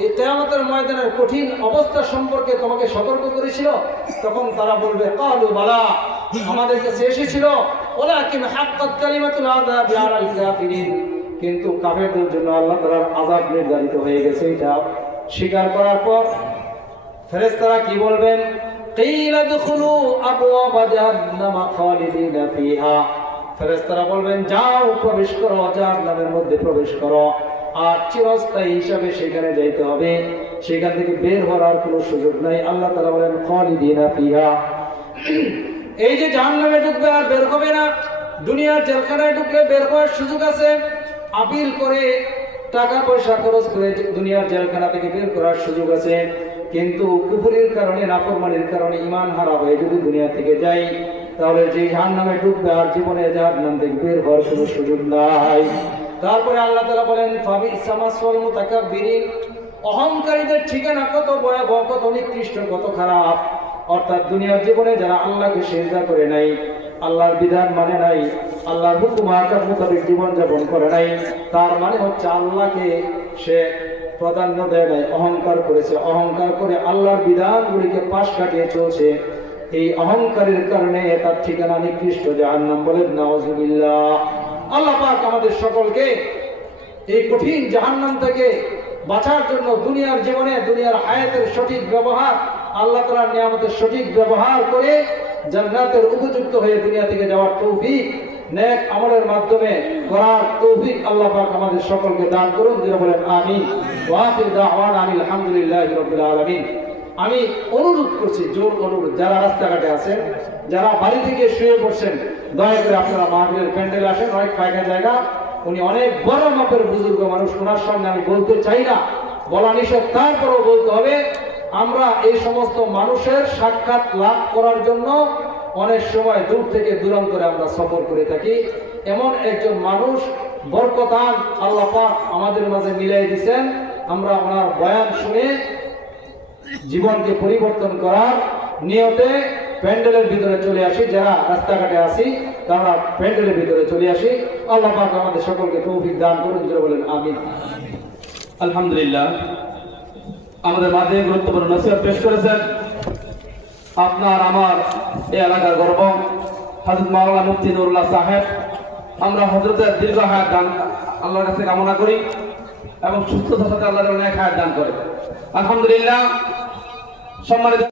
এই কিয়ামতের ময়দানের কঠিন অবস্থা সম্পর্কে তোমাকে সতর্ক করেছিল? তখন তারা বলবে, ক্বালু বালা, আমাদের কাছে এসেছিল, ওয়ালাকিন হাক্কাত কালিমাতুল আযাবি আলাল কাফিরিন, কিন্তু কাফেরদের জন্য আল্লাহ তাআলার আযাব নির্ধারিত হয়ে গেছে। এটা স্বীকার করার পর ফেরেশতারা কি বলবেন? কিলা দুখুলু আবওয়াবা জাহান্নামা খালিদিনা ফিহা। ফেরেশতারা বলবেন, যাও প্রবেশ করো, জাহান্নামের মধ্যে প্রবেশ করো, আর চিরস্থায়ী হিসাবে সেখানে যাইতে হবে, সেখান থেকে বের হওয়ার আর কোনো সুযোগ নাই। আল্লাহ তাআলা বলেন খালিদিনা ফিহা। এই যে জাহান্নামে ঢুকবে আর বের হবে না, দুনিয়ার জেলখানায় ঢুকলে বের হওয়ার সুযোগ আছে, আপিল করে টাকা পয়সা খরচ করে দুনিয়ার জেলখানা থেকে বের করার সুযোগ আছে। কিন্তু কুফরের কারণে, নাফরমানির কারণে ঈমান হারা হয়ে যদি দুনিয়া থেকে যাই, তাহলে যে জাহান্নামে ঢুকবে আর জীবনে জাহান্নাম থেকে বের হওয়ার কোনো সুযোগ নাই। তারপরে আল্লাহ তাআলা বলেন, ফাবিসা মাসওয়াল মুতাকাব্বিরিন। অহংকারীদের ঠিকানা কত ভয়াবহ, কত নিকৃষ্ট, কত খারাপ। অর্থাৎ দুনিয়ার জীবনে যারা আল্লাহকে সিজদা করে নাই, আল্লাহর বিধান মানে নাই, আল্লাহর হুকুম আকাম মোতাবেক জীবন যাপন করে নাই, তার মানে হচ্ছে আল্লাহকে সে প্রাধান্য দেয় নাই, অহংকার করেছে। অহংকার করে আল্লাহর বিধানগুলিকে পাশ কাটিয়ে চলছে। এই অহংকারের কারণে তার ঠিকানা নিকৃষ্ট জাহান্নাম। বলেন নাউযুবিল্লাহ। আল্লাহ পাক আমাদের সকলকে এই কঠিন জাহান্নাম থেকে বাঁচার জন্য দুনিয়ার জীবনে, দুনিয়ার হায়াতের সঠিক ব্যবহার, আল্লাহ তাআলার নিয়ামতের সঠিক ব্যবহার করে জান্নাতের উপযুক্ত হয়ে দুনিয়া থেকে যাওয়ার তৌফিক, নেক আমলের মাধ্যমে করার তৌফিক আল্লাহ পাক আমাদের সকলকে দান করুন। যেটা বলেন আমিন। ওয়া আখির দাওয়ানা আনিল হামদুলিল্লাহি রাব্বিল আলামিন। আমি অনুরোধ করছি, জোর অনুরোধ, যারা রাস্তাঘাটে আছেন, যারা বাড়ি থেকে শুয়ে পড়ছেন, দয়া করে আপনারা মাহফিলের প্যান্ডেলে আসেন। অনেক ফাঁকা জায়গা, উনি অনেক বড় মাপের বুজুর্গ মানুষ, ওনার সামনে আমি বলতে চাই না, বলা নিষেধ, তারপরেও বলতে হবে। আমরা এই সমস্ত মানুষের সাক্ষাৎ লাভ করার জন্য অনেক সময় দূর থেকে দূরান্তরে আমরা সফর করে থাকি। এমন একজন মানুষ বরকতান আল্লাহ পাক আমাদের মাঝে মিলাই দিয়েছেন। আমরা ওনার বয়ান শুনে জীবনকে পরিবর্তন করার নিয়তে প্যান্ডেলের ভিতরে চলে আসি। যারা রাস্তাঘাটে আসি তারা প্যান্ডেলের ভিতরে চলে আসি। আল্লাহ পাক আমাদের সকলকে তৌফিক দান করুন। যারা বলেন আমিন। আলহামদুলিল্লাহ, আমাদের মাঝে গুরুত্বপূর্ণ নসিহত পেশ করেছেন আপনার আমার এই এলাকার গর্ব হযরত মাওলানা মুফতি নুরুল্লাহ সাহেব। আমরা হযরতের দীর্ঘ হায়াত দান আল্লাহর কাছে কামনা করি এবং সুস্থতার সাথে আল্লাহ অনেক হায়াত দান করে। আলহামদুলিল্লাহ। সম্মানিত